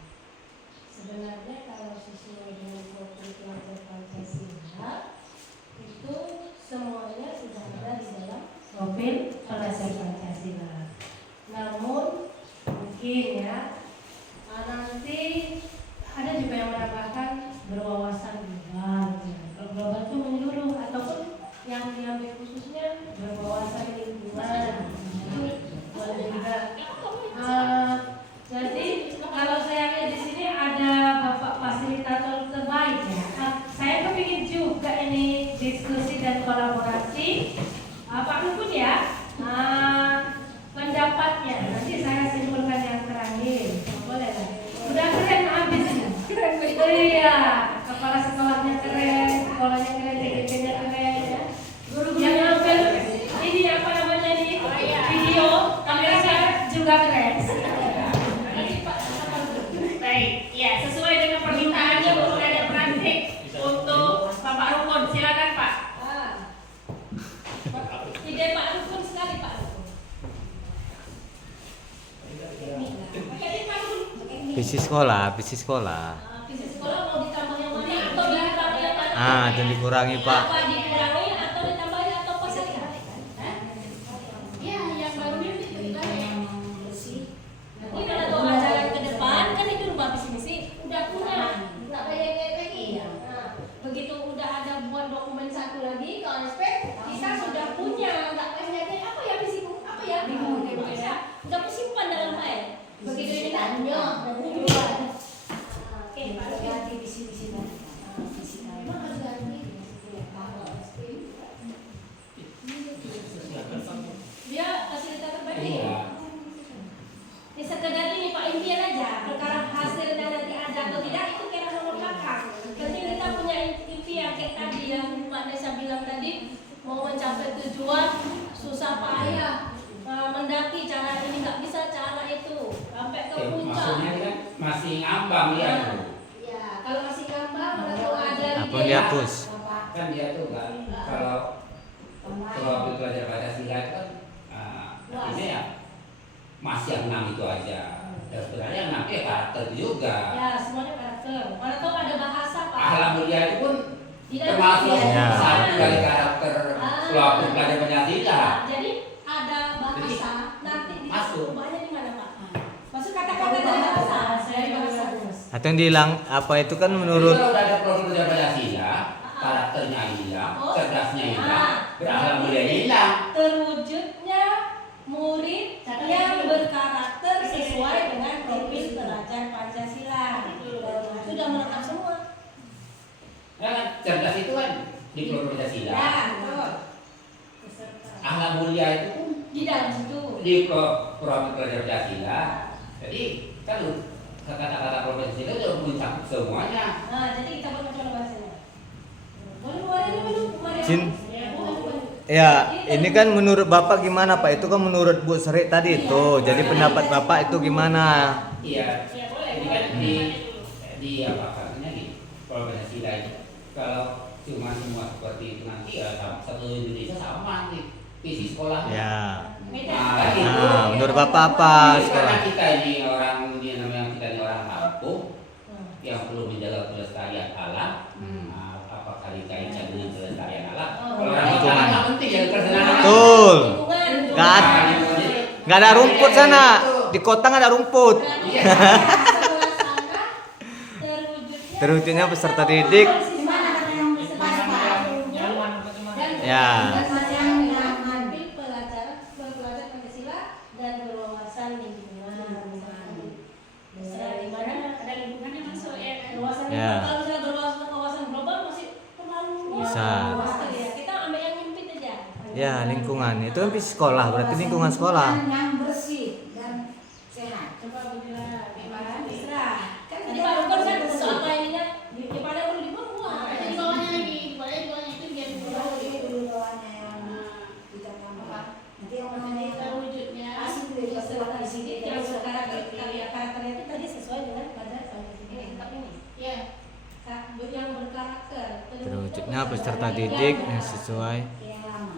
Sebenarnya kalau sesuai dengan profil pelajar Pancasila itu semuanya sudah ada di dalam profil pelajar Pancasila. Namun mungkin ya nanti ada juga yang menambahkan berwawasan global. Kalau global itu menyeluruh ataupun yang diambil khususnya berwawasan lingkungan itu boleh juga. Jadi kalau saya lihat di sini ada Bapak fasilitator terbaik ya. Saya kepingin juga ini diskusi dan kolaborasi. Pak Rukun ya. Pendapatnya nanti saya simpulkan yang terakhir. Boleh lah. Udah keren habis ya. Iya, kepala sekolahnya keren, sekolahnya keren, DPP-nya keren ya. Yang ngambil ini apa namanya nih? Video, kamera saya juga keren. Baik, ya sesuai dengan permintaannya Bu Pengajar Praktik untuk Bapak Rukun, silakan Pak. Ide Pak Rukun sekali Pak Rukun. Visi sekolah. Visi sekolah mau ditambah yang mana atau dikurangi yang mana? Itu dikurangi Pak. Apa dikurangi atau ditambahin atau pasangkan? Ya, yang baru ini Ini kalau mau jalan ke depan kan itu rumah visi misi udah punya, nggak banyak lagi. Nah, begitu udah ada buat dokumen satu lagi ke OSP, kita sudah punya, nggak banyak apa ya visi apa ya bingung ya, udah kesimpan dalam file. Begitu ini kan oke, Pak ganti visi kan. Memang harus ganti. Dia fasilitator berarti ya. Ini sekedar ini Pak impian aja, perkara hasilnya nanti ada atau tidak itu kira nomor belakang. Penting kita punya impian kayak tadi yang Pak Nesa bilang tadi, mau mencapai tujuan susah payah, mendaki cara ini nggak bisa, cara itu sampai ke puncak. Maksudnya kan masih ngambang ya. Ya, kalau masih ngambang kalau ada Apa dihapus? Kan dia tuh kan kalau pelajar Pancasila itu kan artinya ya masih yang 6 itu aja. Dan sebenarnya yang 6 ya karakter juga. Ya, semuanya karakter. Mana tahu ada bahasa Pak. Akhlak mulia itu pun Tidak termasuk ya. satu dari karakter kelompok pelajar Pancasila. Jadi ada bahasa nanti di Masuk. perubahannya di mana Pak? Maksud kata-kata dari bahasa. Saya bahasa. Atau yang dihilang apa itu kan Jadi menurut kalau udah ada kelompok pelajar Pancasila, karakternya hilang, cerdasnya hilang, berakhlak mulia hilang. Terwujudnya murid yang berkarakter sesuai dengan profil pelajar Pancasila. Sudah melengkap semua. Ya kan, cerdas itu kan di kelompok Pancasila. Ya, betul. Akhlak mulia itu pun Di dalam situ. di kelompok pelajar Pancasila. Jadi kan kata-kata profesi itu udah mencakup semuanya. Nah, jadi kita buat macam bahasanya. Boleh keluarin dulu kemarin. Jin. Ya, boleh. Ya, ini kan menurut Bapak gimana Pak? Itu kan menurut Bu Sri tadi itu. Jadi pendapat Bapak itu gimana? Iya. Ya boleh. Ini kan di apa katanya di profesi lain. Kalau cuma semua seperti itu nanti ya satu Indonesia sama nih visi sekolahnya. Ya. Nah, itu. Nah, menurut Bapak apa Jadi sekolah? karena kita ini orang ini namanya kita ini orang kampung yang perlu menjaga kelestarian alam. Nah, apakah dikaitkan dengan kelestarian alam? Kalau orang di sana nggak penting ya kelestarian alam. Betul. Lingkungan. Nggak ada, nggak ada rumput sana. Di kota nggak ada rumput. Iya. Sebelah sana terwujudnya Terwujudnya peserta didik. Gimana kata yang pas-pas? Ya. Yang nyaman. Pelajaran Pancasila dan berwawasan lingkungan. Misalnya di mana Ada lingkungannya masuk ya kan. berwawasan Ya. lingkungan, kalau misalnya berwawasan global masih terlalu luas. Bisa. Luas kali ya. Kita ambil yang nyempit aja. Ya, lingkungan. Itu kan visi sekolah, berarti lingkungan sekolah. Yang bersih dan sehat. Coba bila bebas terserah. Kan Tadi kita Pak Rukun kan bersih. soal ininya di pada perlu dibuang. Ada di bawahnya lagi, boleh di bawahnya itu biar Kalau itu dulu bawahnya yang kita tambah. Nanti yang namanya yang terwujudnya. asli dulu ya Peserta di sini didik yang karakternya itu tadi sesuai dengan pada Pancasila. Tetap ini. Ya. Yang berkarakter. Terwujudnya peserta didik yang sesuai. yang lama.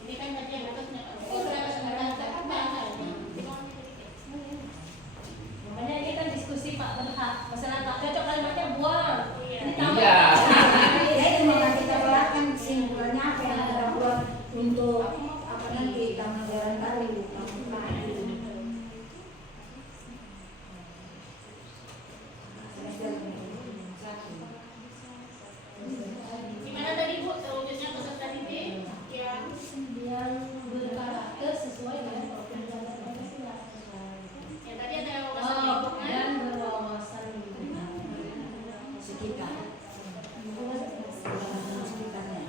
Ini kan tadi yang atasnya. Oh, udah ada Makanya ini kan diskusi Pak Berhak. Masalah tak cocok kalimatnya buang. Ini tambah. Iya. Ya itu makanya kita keluarkan kesimpulannya apa yang kita buat untuk apa nanti tahun ajaran baru tahun depan. Gimana tadi Bu terwujudnya peserta didik yang Berkarakter sesuai dengan profil belajar Pancasila. yang tadi ada wawasan Oh, lingkungan. dan berwawasan lingkungan. Sekitar. Sekitarnya.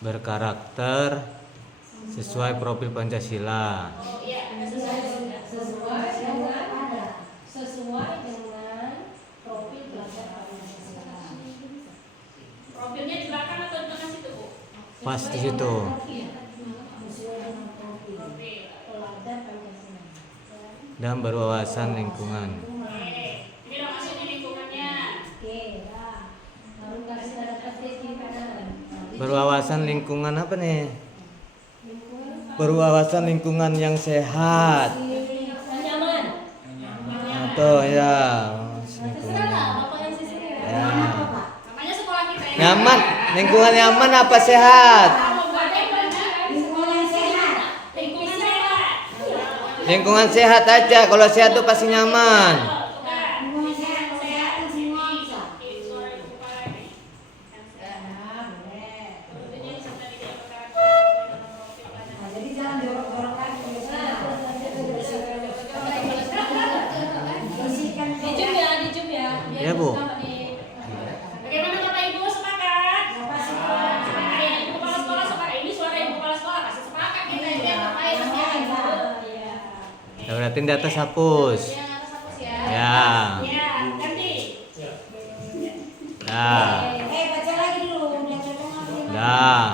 Berkarakter sesuai profil Pancasila. Oh iya, Sesuai dengan profil belajar Pancasila. profilnya di belakang atau di tengah situ Bu? Pas di situ. Sesuai dengan profil. Profil. Belajar Pancasila. Dan berwawasan lingkungan. Oke, ini udah masuk di lingkungannya. Oke, dah. Baru kasih tanda petik di kanan. Berwawasan lingkungan apa nih? Lingkungan Berwawasan lingkungan yang sehat. nyaman. Atau ya, Terserah lingkungan lah, Bapak yang sisi ini. ya. Namanya sekolah kita ya. Nyaman, lingkungan nyaman apa sehat? Kalau buat yang mana? Lingkungan yang sehat. Lingkungan sehat. Lingkungan sehat aja. Kalau sehat tuh pasti nyaman. Lingkungan sehat, kalau sehat kan semua bisa. Suara ibu kepala ini. Ah, boleh. Tentunya peserta didik yang berkarakter Nah, jadi jangan jorok-jorok lagi. Bersihkan Dijum ya, dijum ya. Biar Ya, Bu. sama di- Bagaimana Bapak Ibu sepakat? Sepakat ya, Ibu Kepala Sekolah sepakat. Ini suara Ibu Kepala Sekolah kasih sepakat kita ini yang terbaik pasti ya. Iya. Ya berarti di atas hapus. Yang atas hapus ya. Ya. Ya, ganti. Dah. baca lagi dulu. Udah cocok lagi. Dah.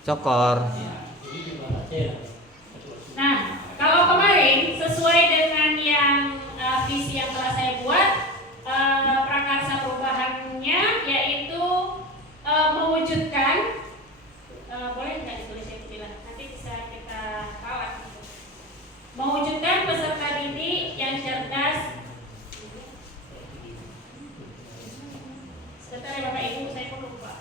Cokor. Nah, kalau kemarin sesuai dengan yang visi yang telah saya buat, prakarsa perubahannya yaitu mewujudkan, boleh nggak ditulis yang kecil? Nanti bisa kita kawat. Mewujudkan peserta didik yang cerdas. Sebentar ya Bapak Ibu, saya pun lupa.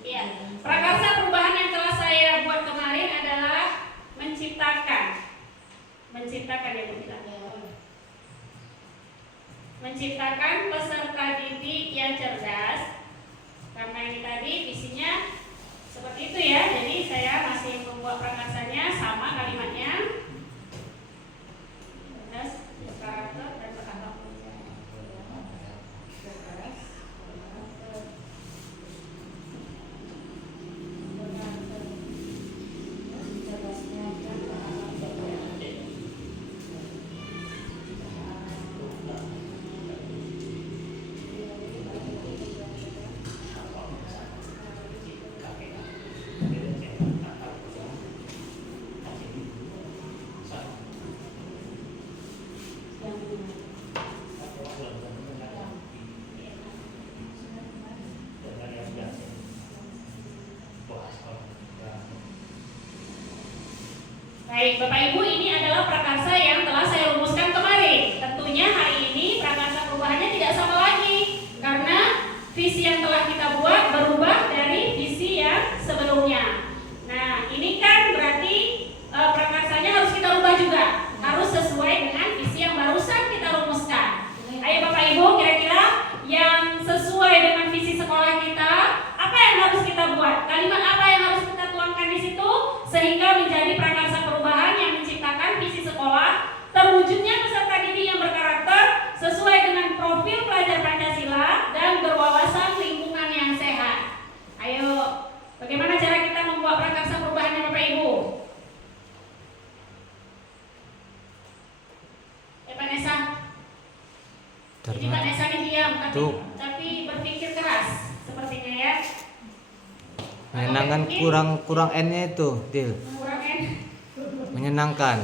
Iya, prakarsa perubahan yang telah saya buat kemarin adalah menciptakan ya Bu bilang. Menciptakan peserta didik yang cerdas. Karena ini tadi visinya seperti itu ya. Jadi saya masih membuat prakarsanya sama kalimatnya. Baik, Bapak Ibu, ini adalah prakarsa yang telah saya rumuskan kemarin. Tentunya hari ini prakarsa perubahannya tidak sama lagi karena visi yang telah kita buat berubah dari visi yang sebelumnya. Nah, ini kan berarti prakarsanya harus kita rubah juga, harus sesuai dengan visi yang barusan kita rumuskan. Ayo Bapak Ibu, kira-kira yang sesuai dengan visi sekolah kita, apa yang harus kita buat? Kalimat apa yang harus kita tuangkan di situ sehingga menjadi prakarsa perubahan yang menciptakan visi sekolah terwujudnya peserta didik yang berkarakter sesuai dengan profil pelajar Pancasila dan berwawasan lingkungan yang sehat. Ayo, bagaimana cara kita membuat prakarsa perubahannya Bapak Ibu? Pak Nesa. Jadi Pak Nesa ini diam tapi berpikir keras sepertinya ya. Menyenangkan kurang N-nya itu, Dil. Kurang N. Menyenangkan.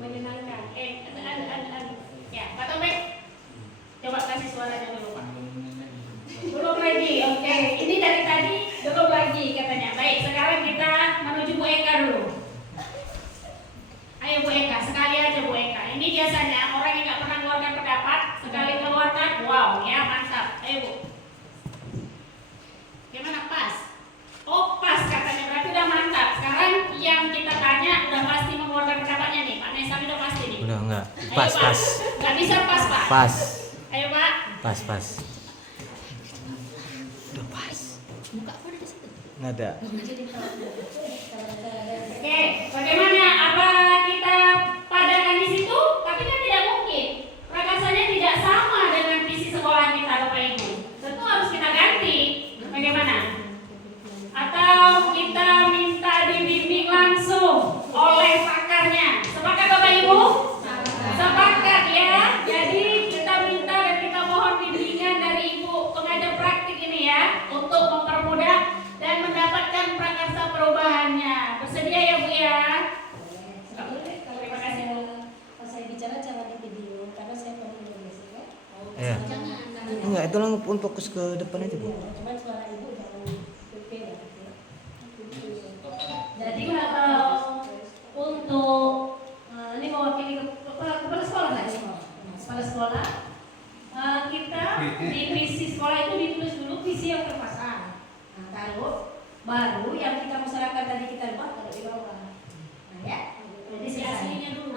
Menyenangkan. Ya, Pak Tomik. Coba kasih suaranya dulu, Pak. Belum lagi. Oke, ini dari tadi belum lagi katanya. Baik, sekarang kita menuju Bu Eka dulu. Ayo Bu Eka, sekali aja Bu Eka. Ini biasanya orang yang nggak pernah mengeluarkan pendapat, sekali mengeluarkan, wow, ya mantap. Ayo Bu. Gimana, pas? Oh pas katanya, berarti udah mantap. Sekarang yang kita tanya udah pasti mengeluarkan pendapatnya nih. Pak Nesan udah pasti nih. Udah enggak. Ayo, Pas, Pak. pas. Nggak bisa pas Pak. Pas. Ayo Pak. Pas, pas. Udah pas. Nggak ada. Oke, bagaimana? Apa kita padakan di situ? Tapi kan tidak mungkin. Prakarsanya tidak sama dengan visi sekolah kita, Bapak Ibu. Tentu harus kita ganti. Bagaimana? Atau kita minta dibimbing langsung oleh pakarnya. Sepakat Bapak Ibu? Sepakat ya. Jadi kita minta dan kita mohon bimbingan dari Ibu pengajar praktik ini ya, untuk mempermudah dan mendapatkan prakarsa perubahannya. Bersedia ya Bu ya? Terima kasih. Kalau saya bicara jangan di video karena saya perlu Indonesia ya. Iya. Enggak, itu langsung fokus ke depan aja, Bu. Cuman suara ibu jangan beda. Jadi untuk ini mewakili kepala sekolah nggak ini? Kepala sekolah kita di visi sekolah itu ditulis dulu visi yang terpasang. Nah, kalau baru yang kita masyarakat tadi kita buat kalau di bawah. Nah ya, jadi Aslinya dulu.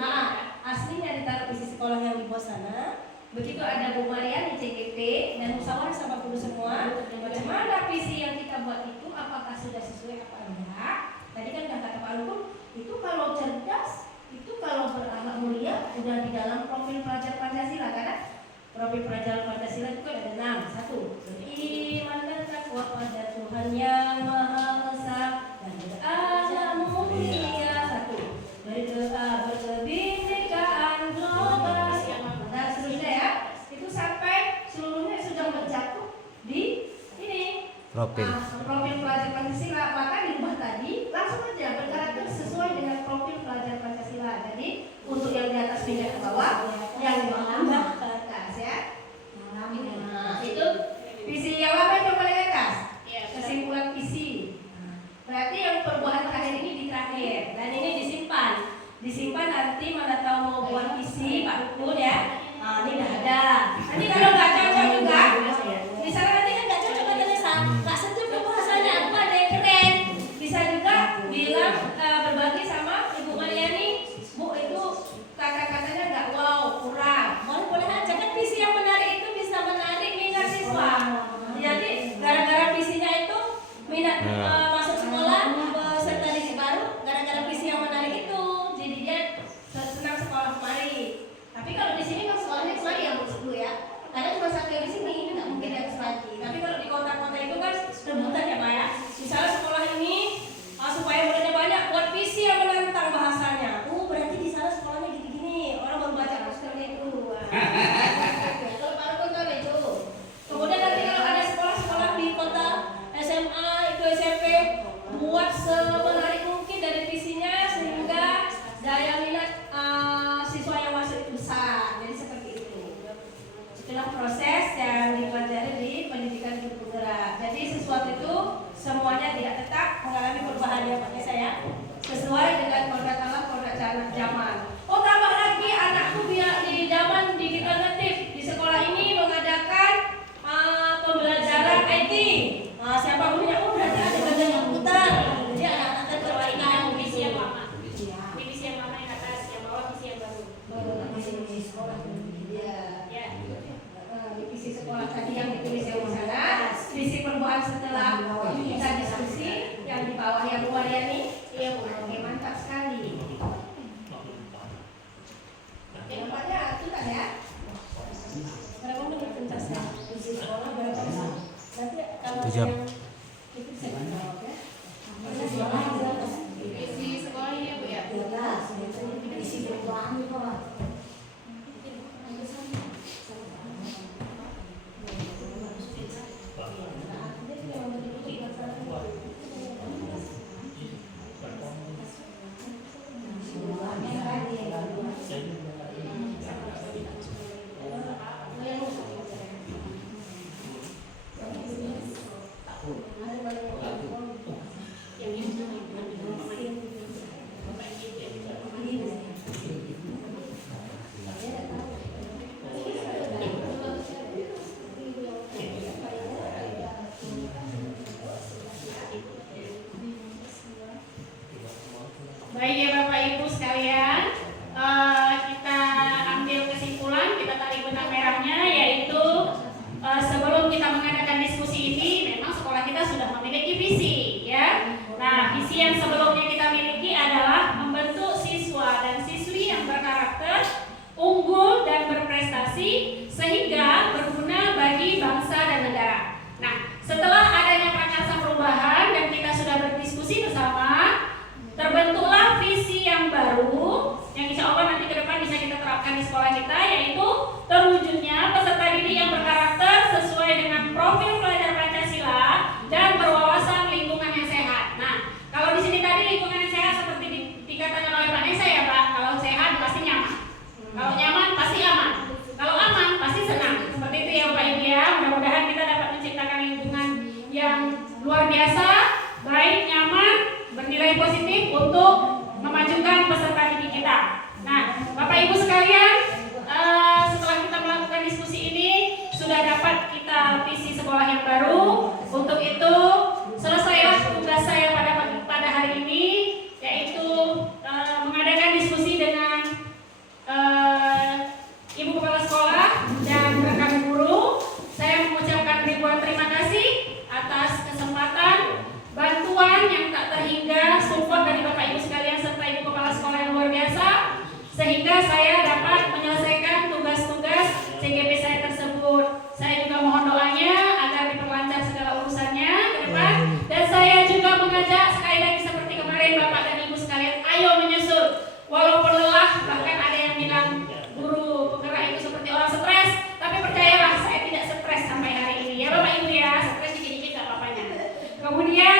Aslinya ditaruh visi sekolah yang di bawah sana. Begitu ada Bu Marian di CGP dan musyawarah sama guru semua, bagaimana visi yang kita buat itu apakah sudah sesuai apa enggak? Tadi kan udah kata Pak Luhut, itu kalau cerdas, itu kalau berakhlak mulia udah di dalam profil pelajar Pancasila, karena profil pelajar Pancasila itu kan ada 6. 1, beriman dan takwa pada Tuhan yang Maha Esa dan berakhlak mulia. 1, berkebinekaan global. Nah, seterusnya ya, itu sampai seluruhnya sudah mencakup di ini Profil. profil pelajar Pancasila. Maka dirubah tadi langsung aja berkarakter sesuai dengan profil pelajar Pancasila. Jadi untuk yang di atas pindah ke bawah, yang di bawah ke atas ya. Nah, itu visi yang lama itu paling atas. Kesimpulan visi. Berarti yang perubahan terakhir ini di terakhir dan ini disimpan nanti mana tahu mau buat visi Pak Dukun ya. Nah, ini udah ada. Nanti kalau nggak cocok juga, misalnya nanti kan nggak cocok kata Nesa, nggak setuju bahasanya, aku ada yang keren. Bisa juga bilang berbagi sama Ibu Mariani, Bu itu kata-katanya nggak wow, kurang. Boleh aja kan visi yang menarik itu bisa menarik minat siswa. Jadi gara-gara visinya itu minat masuk sekolah peserta didik baru gara-gara visi yang menarik itu, jadi dia senang sekolah kemari. Tapi kalau di sini kan sekolahnya kemari ya Bu ya, karena cuma satu yang di sini nggak mungkin yang lagi. Tapi kalau di kota-kota itu kan rebutan ya Pak ya. Misalnya sekolah ini supaya muridnya banyak, buat visi yang menantang bahasanya. Berarti di sana sekolahnya gini-gini, orang baru baca posternya itu. Kalau baru pun kan itu. Kemudian nanti kalau ada sekolah-sekolah di kota SMA itu SMP, buat semenarik mungkin dari visinya sehingga daya minat siswa yang masuk itu besar. Jadi seperti itu. Itulah proses yang dipelajari di pendidikan guru penggerak. Jadi sesuatu itu semuanya tidak tetap mengalami perubahan yang sekalian, kita ambil kesimpulan, kita tarik benang merahnya, yaitu sebelum kita mengadakan diskusi ini, memang sekolah kita sudah memiliki visi, ya. Nah, visi yang sebelumnya kita miliki adalah membentuk siswa dan siswi yang berkarakter, unggul dan berprestasi sehingga berguna bagi bangsa dan negara. Nah, setelah adanya prakarsa perubahan dan kita sudah berdiskusi bersama, terbentuklah visi yang baru yang insya Allah nanti ke depan bisa kita terapkan di sekolah kita, yaitu terwujudnya peserta didik yang berkarakter sesuai dengan profil pelajar Pancasila dan berwawasan lingkungan yang sehat. Nah, kalau di sini tadi lingkungan yang sehat seperti dikatakan oleh Pak Nesa ya Pak, kalau sehat pasti nyaman, kalau nyaman pasti aman, kalau aman pasti senang. Seperti itu ya Bapak Ibu ya. Mudah-mudahan kita dapat menciptakan lingkungan yang luar biasa, baik, nyaman, bernilai positif untuk memajukan peserta didik kita. Nah, Bapak Ibu sekalian, setelah kita melakukan diskusi ini, sudah dapat kita visi sekolah yang baru. Untuk itu, selesailah tugas saya pada hari ini, yaitu mengadakan diskusi dengan Ibu Kepala Sekolah dan rekan guru. Saya mengucapkan ribuan terima kasih atas kesempatan, bantuan yang tak terhingga, support dari Bapak Ibu sekalian serta Ibu Kepala Sekolah yang luar biasa, sehingga saya dapat menyelesaikan tugas-tugas CGP saya tersebut. Saya juga mohon doanya agar diperlancar segala urusannya ke depan, dan saya juga mengajak sekali lagi seperti kemarin Bapak dan Ibu sekalian, ayo menyusul walaupun lelah, bahkan ada yang bilang guru penggerak itu seperti orang stres, tapi percayalah saya tidak stres sampai hari ini ya Bapak Ibu ya, stres dikit-dikit gak apa-apanya. Kemudian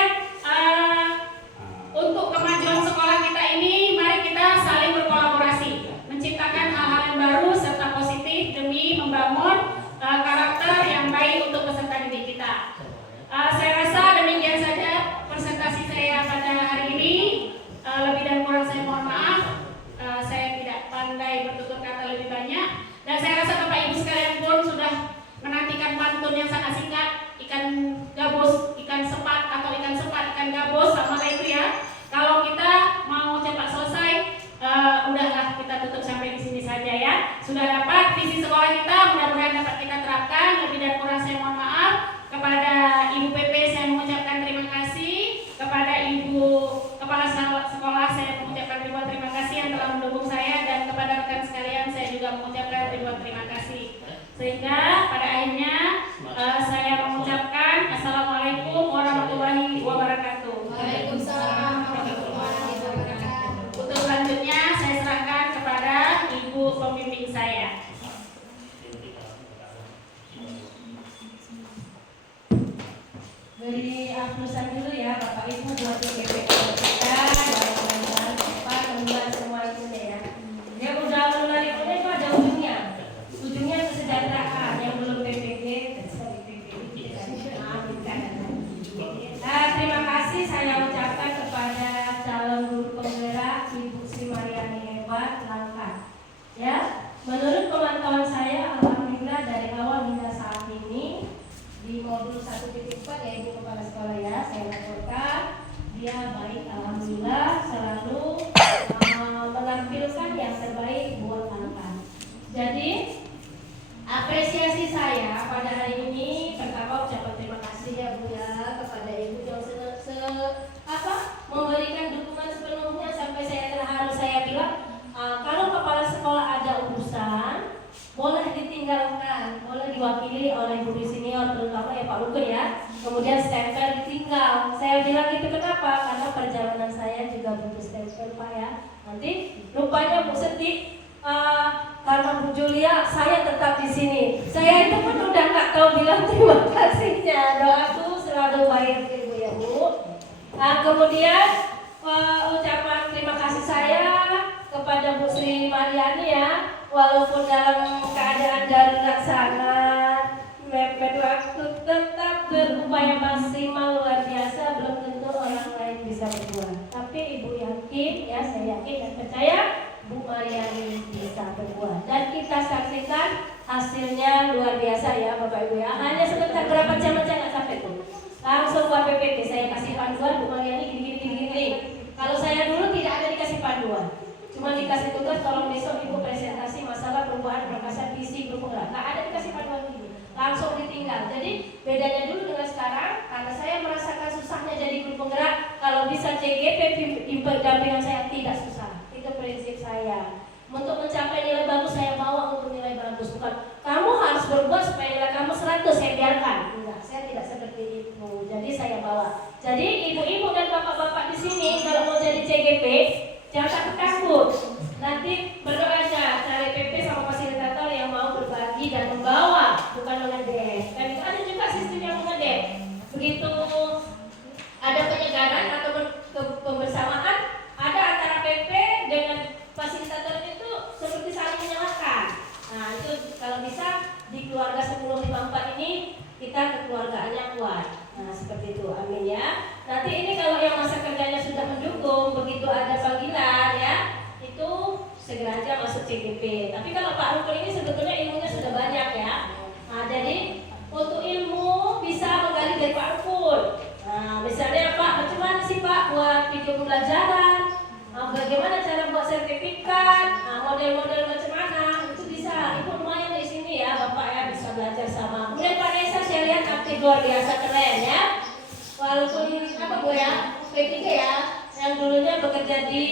untuk kemajuan sekolah kita ini, mari kita saling berkolaborasi, menciptakan hal-hal yang baru serta positif demi membangun karakter yang baik untuk peserta didik kita. Saya rasa demikian saja presentasi saya pada hari ini. Lebih dan kurang saya mohon maaf. Saya tidak pandai bertutur kata lebih banyak, dan saya rasa Bapak Ibu sekalian pun sudah menantikan pantun yang sangat singkat, ikan gabus, ikan sepat atau ikan sepat, ikan gabus, sama lah itu ya. Kalau kita mau cepat selesai, udahlah kita tutup sampai di sini saja ya. Sudah dapat visi sekolah kita, mudah-mudahan dapat kita terapkan. Lebih dan kurang saya mohon maaf. Kepada Ibu PP saya mengucapkan terima kasih, kepada Ibu Kepala Sekolah saya mengucapkan ribuan terima kasih yang telah mendukung saya, dan kepada rekan sekalian saya juga mengucapkan ribuan terima kasih. Sehingga pada akhirnya saya mengucapkan Assalamualaikum warahmatullahi wabarakatuh. Waalaikumsalam warahmatullahi wabarakatuh. Untuk selanjutnya saya serahkan kepada Ibu pembimbing saya. Beri aflusan dulu ya Bapak Ibu buat PPP kita dalam pelajaran cepat membuat semua itu ya. Yang udah lulusan itu ada ujungnya kesejahteraan. Yang belum PPP terima kasih saya ucapkan kepada calon guru penggerak Ibu Sri Mariani hebat langkah. Ya, menurut pemantauan saya alhamdulillah dari awal hingga saat ini di modul 1.4 ya Ibu Kepala Sekolah ya, saya laporkan dia baik alhamdulillah, selalu menampilkan yang terbaik buat anak-anak. Jadi apresiasi saya pada hari ini, pertama ucapan terima kasih ya Bu ya kepada Ibu yang memberikan dukungan sepenuhnya sampai saya terharu. Saya bilang kalau kepala sekolah ada urusan boleh ditinggalkan, boleh diwakili oleh guru senior terutama ya Pak Luke ya. Kemudian stempel ditinggal. Saya bilang itu kenapa? Karena perjalanan saya juga butuh stempel Pak ya. Nanti rupanya Bu Seti karena Bu Julia saya tetap di sini. Saya itu pun udah nggak tahu bilang terima kasihnya. Doaku selalu baik Ibu ya Bu. Kemudian ucapan terima kasih saya kepada Bu Sri Mariani ya. Walaupun dalam keadaan darurat sangat mepet waktu, tetap berupaya maksimal luar biasa. Belum tentu orang lain bisa berbuat, tapi Ibu yakin ya, saya yakin dan percaya Bu Mariani bisa berbuat, dan kita saksikan hasilnya luar biasa ya Bapak Ibu ya. Hanya sebentar, berapa jam aja nggak sampai tuh, langsung buat PPP. Saya kasih panduan Bu Mariani gini. Kalau saya dulu tidak ada dikasih panduan, cuma Cuma dikasih tugas tolong besok ibu presentasi masalah perubahan perkasa visi grup penggerak. Nggak ada dikasih panduan gini, langsung ditinggal. Jadi bedanya dulu dengan sekarang, karena saya merasakan susahnya jadi grup penggerak. Kalau bisa CGP pendampingan saya tidak susah. Itu prinsip saya. Untuk mencapai nilai bagus saya bawa untuk nilai bagus, bukan kamu harus berbuat supaya nilai kamu 100 saya biarkan. Enggak, saya tidak seperti itu. Jadi saya bawa. Jadi ibu-ibu dan bapak-bapak di sini kalau mau jadi CGP jangan takut. Nanti berdoa aja cari PP sama fasilitator yang mau berbagi dan membawa, bukan mengedek. Dan itu ada juga sistem yang mengedek. Begitu ada penyegaran atau kebersamaan, ada antara PP dengan fasilitator itu seperti saling menyalahkan. Nah itu kalau bisa di keluarga 1054 ini kita kekeluargaannya kuat. Nah seperti itu, amin ya. Nanti ini kalau yang masa kerjanya sudah mendukung, begitu ada panggilan ya, itu segera aja masuk CGP. Tapi kalau Pak Rukun ini sebetulnya ilmunya sudah banyak ya. Nah jadi untuk ilmu bisa menggali dari Pak Rukun. Nah misalnya Pak, bagaimana sih Pak buat video pembelajaran? Bagaimana cara buat sertifikat, model-model macam mana, itu bisa. Ibu lumayan di sini ya, Bapak ya bisa belajar sama. Kemudian Pak Nesa saya lihat aktif luar biasa keren ya. Walaupun apa Bu ya, P3 ya, yang dulunya bekerja di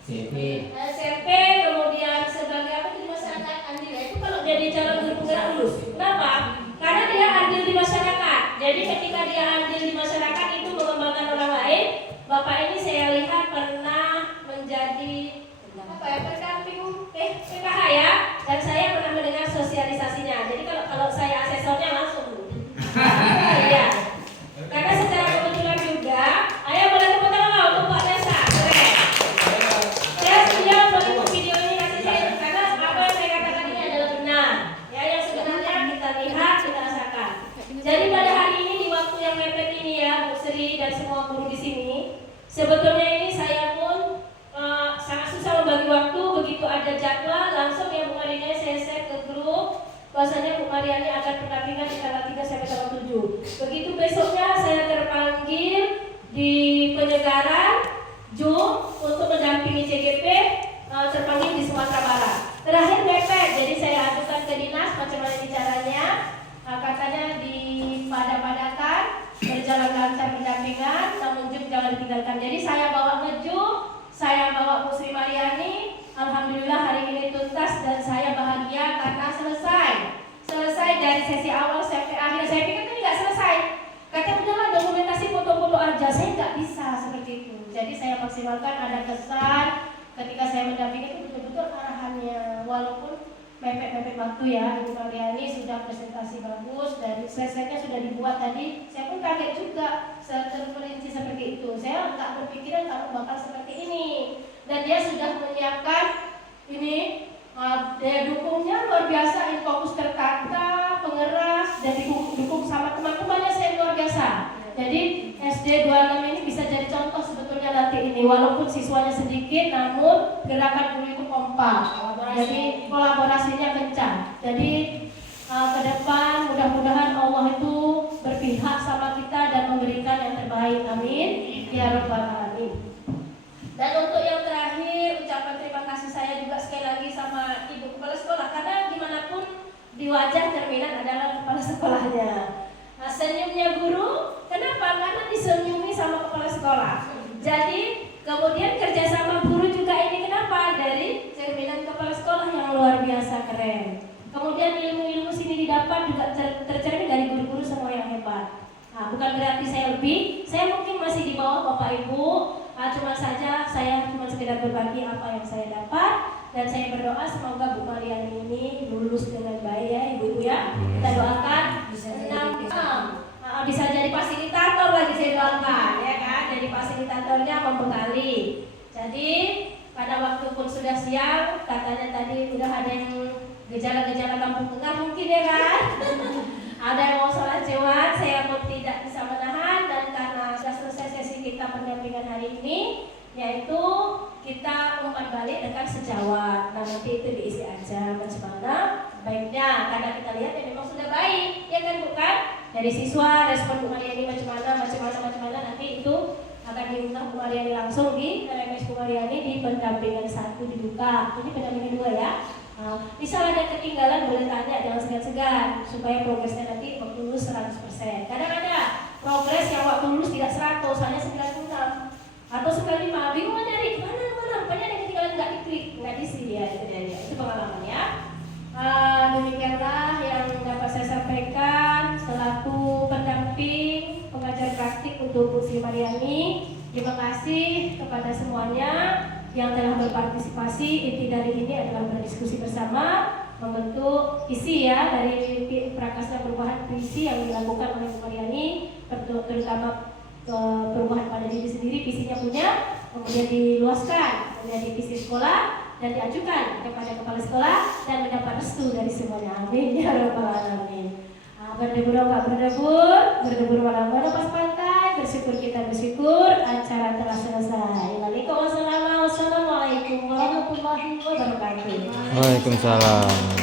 SMP, kemudian sebagai apa di masyarakat andil. Itu kalau jadi calon guru penggerak lulus. Kenapa? Karena dia andil di masyarakat. Jadi ketika dia andil di masyarakat itu mengembangkan orang lain. Bapak ini saya lihat pernah menjadi apa ya, pendamping PKH ya, dan saya pernah mendengar sosialisasinya. Jadi kalau saya asesornya langsung ya. Karena secara kebetulan juga, ayo boleh tepuk tangan untuk Pak Nesa. Keren. Saya setuju untuk video ini kasih saya karena apa yang saya katakan ini adalah benar. Ya yang sebenarnya kita lihat, kita rasakan. Jadi pada hari ini di waktu yang mepet ini ya, Bu Sri dan semua guru di sini. Sebetulnya ini saya pun sangat susah membagi waktu. Begitu ada jadwal langsung ya Bu Mariani saya share ke grup bahwasanya Bu Mariani akan pendampingan di tanggal 3 sampai tanggal 7. Begitu besoknya saya terpanggil di penyegaran Zoom untuk mendampingi CGP, terpanggil di Sumatera Barat. Terakhir mepet, jadi saya ajukan ke dinas macam mana caranya. Katanya dipadat-padatkan, berjalan lancar pendampingan, namun Zoom jangan ditinggalkan. Jadi saya bawa nge-Zoom, saya bawa Bu Sri Mariani. Alhamdulillah hari ini tuntas dan saya bahagia karena selesai dari sesi awal sampai akhir. Saya pikir ini nggak selesai. Katanya udahlah dokumentasi foto-foto aja, saya nggak bisa seperti itu. Jadi saya maksimalkan, ada kesan ketika saya mendampingi itu betul-betul arahannya, walaupun mepet-mepet waktu ya. Ibu Mariani sudah presentasi bagus dan slide-nya sudah dibuat tadi. Saya pun kaget juga terperinci seperti itu. Saya nggak berpikiran kalau bakal seperti ini. Dan dia sudah menyiapkan ini daya dukungnya luar biasa, fokus tertata, pengeras, dan didukung sama teman-temannya saya luar biasa. Jadi SD 26 ini bisa jadi contoh sebetulnya nanti ini, walaupun siswanya sedikit, namun gerakan guru itu kompak. Jadi kolaborasinya kencang. Jadi ke depan mudah-mudahan Allah itu berpihak sama kita dan memberikan yang terbaik. Amin. Ya Rabbal Alamin. Dan untuk yang terakhir, ucapan terima kasih saya juga sekali lagi sama Ibu Kepala Sekolah, karena gimana pun di wajah cerminan adalah kepala sekolahnya. Nah, senyumnya guru, kenapa? Karena disenyumi sama kepala sekolah. Jadi kemudian kerjasama guru juga ini kenapa? Dari cerminan kepala sekolah yang luar biasa keren. Kemudian ilmu-ilmu sini didapat juga tercermin dari guru-guru semua yang hebat. Nah, bukan berarti saya lebih, saya mungkin masih di bawah Bapak Ibu. Cuma saja saya cuma sekedar berbagi apa yang saya dapat, dan saya berdoa semoga Bu Mariani ini lulus dengan baik ya Ibu-ibu ya. Kita doakan bisa jadi fasilitator lagi, saya doakan ya kan. Jadi fasilitatornya membekali. Jadi pada waktu pun sudah siang, katanya tadi udah ada yang gejala-gejala kampung tengah mungkin ya kan. Ada yang mau sholat Jumat, saya pun tidak bisa menahan, dan karena sudah selesai sesi kita pendampingan hari ini, yaitu kita umpan balik dengan sejawat. Nah nanti itu diisi aja bagaimana baiknya, karena kita lihat ya memang sudah baik, ya kan bukan? Dari siswa respon Bu Mariani macam mana nanti itu akan diundang Bu Mariani langsung di RMS Bu Mariani di pendampingan 1 dibuka. Ini pendampingan 2 ya. Misal ada ketinggalan boleh tanya, jangan segan-segan supaya progresnya nanti waktu lulus 100%. Kadang ada progres yang waktu lulus tidak 100, hanya 96 atau 95. Bingung nyari mana rupanya ada ketinggalan nggak diklik, nggak diisi dia itu pengalaman ya. Demikianlah yang dapat saya sampaikan selaku pendamping pengajar praktik untuk Bu Sri Mariani. Terima kasih kepada semuanya yang telah berpartisipasi. Inti dari ini adalah berdiskusi bersama membentuk visi ya dari Prakarsa Perubahan visi yang dilakukan oleh Bu Mariani, terutama perubahan pada diri sendiri, visinya punya, kemudian diluaskan menjadi visi sekolah dan diajukan kepada kepala sekolah dan mendapat restu dari semuanya. Amin ya rabbal alamin. Berdebur apa berdebur malam pas pantai, bersyukur kita bersyukur, acara telah selesai. Waalaikumsalam warahmatullahi wabarakatuh. Waalaikumsalam.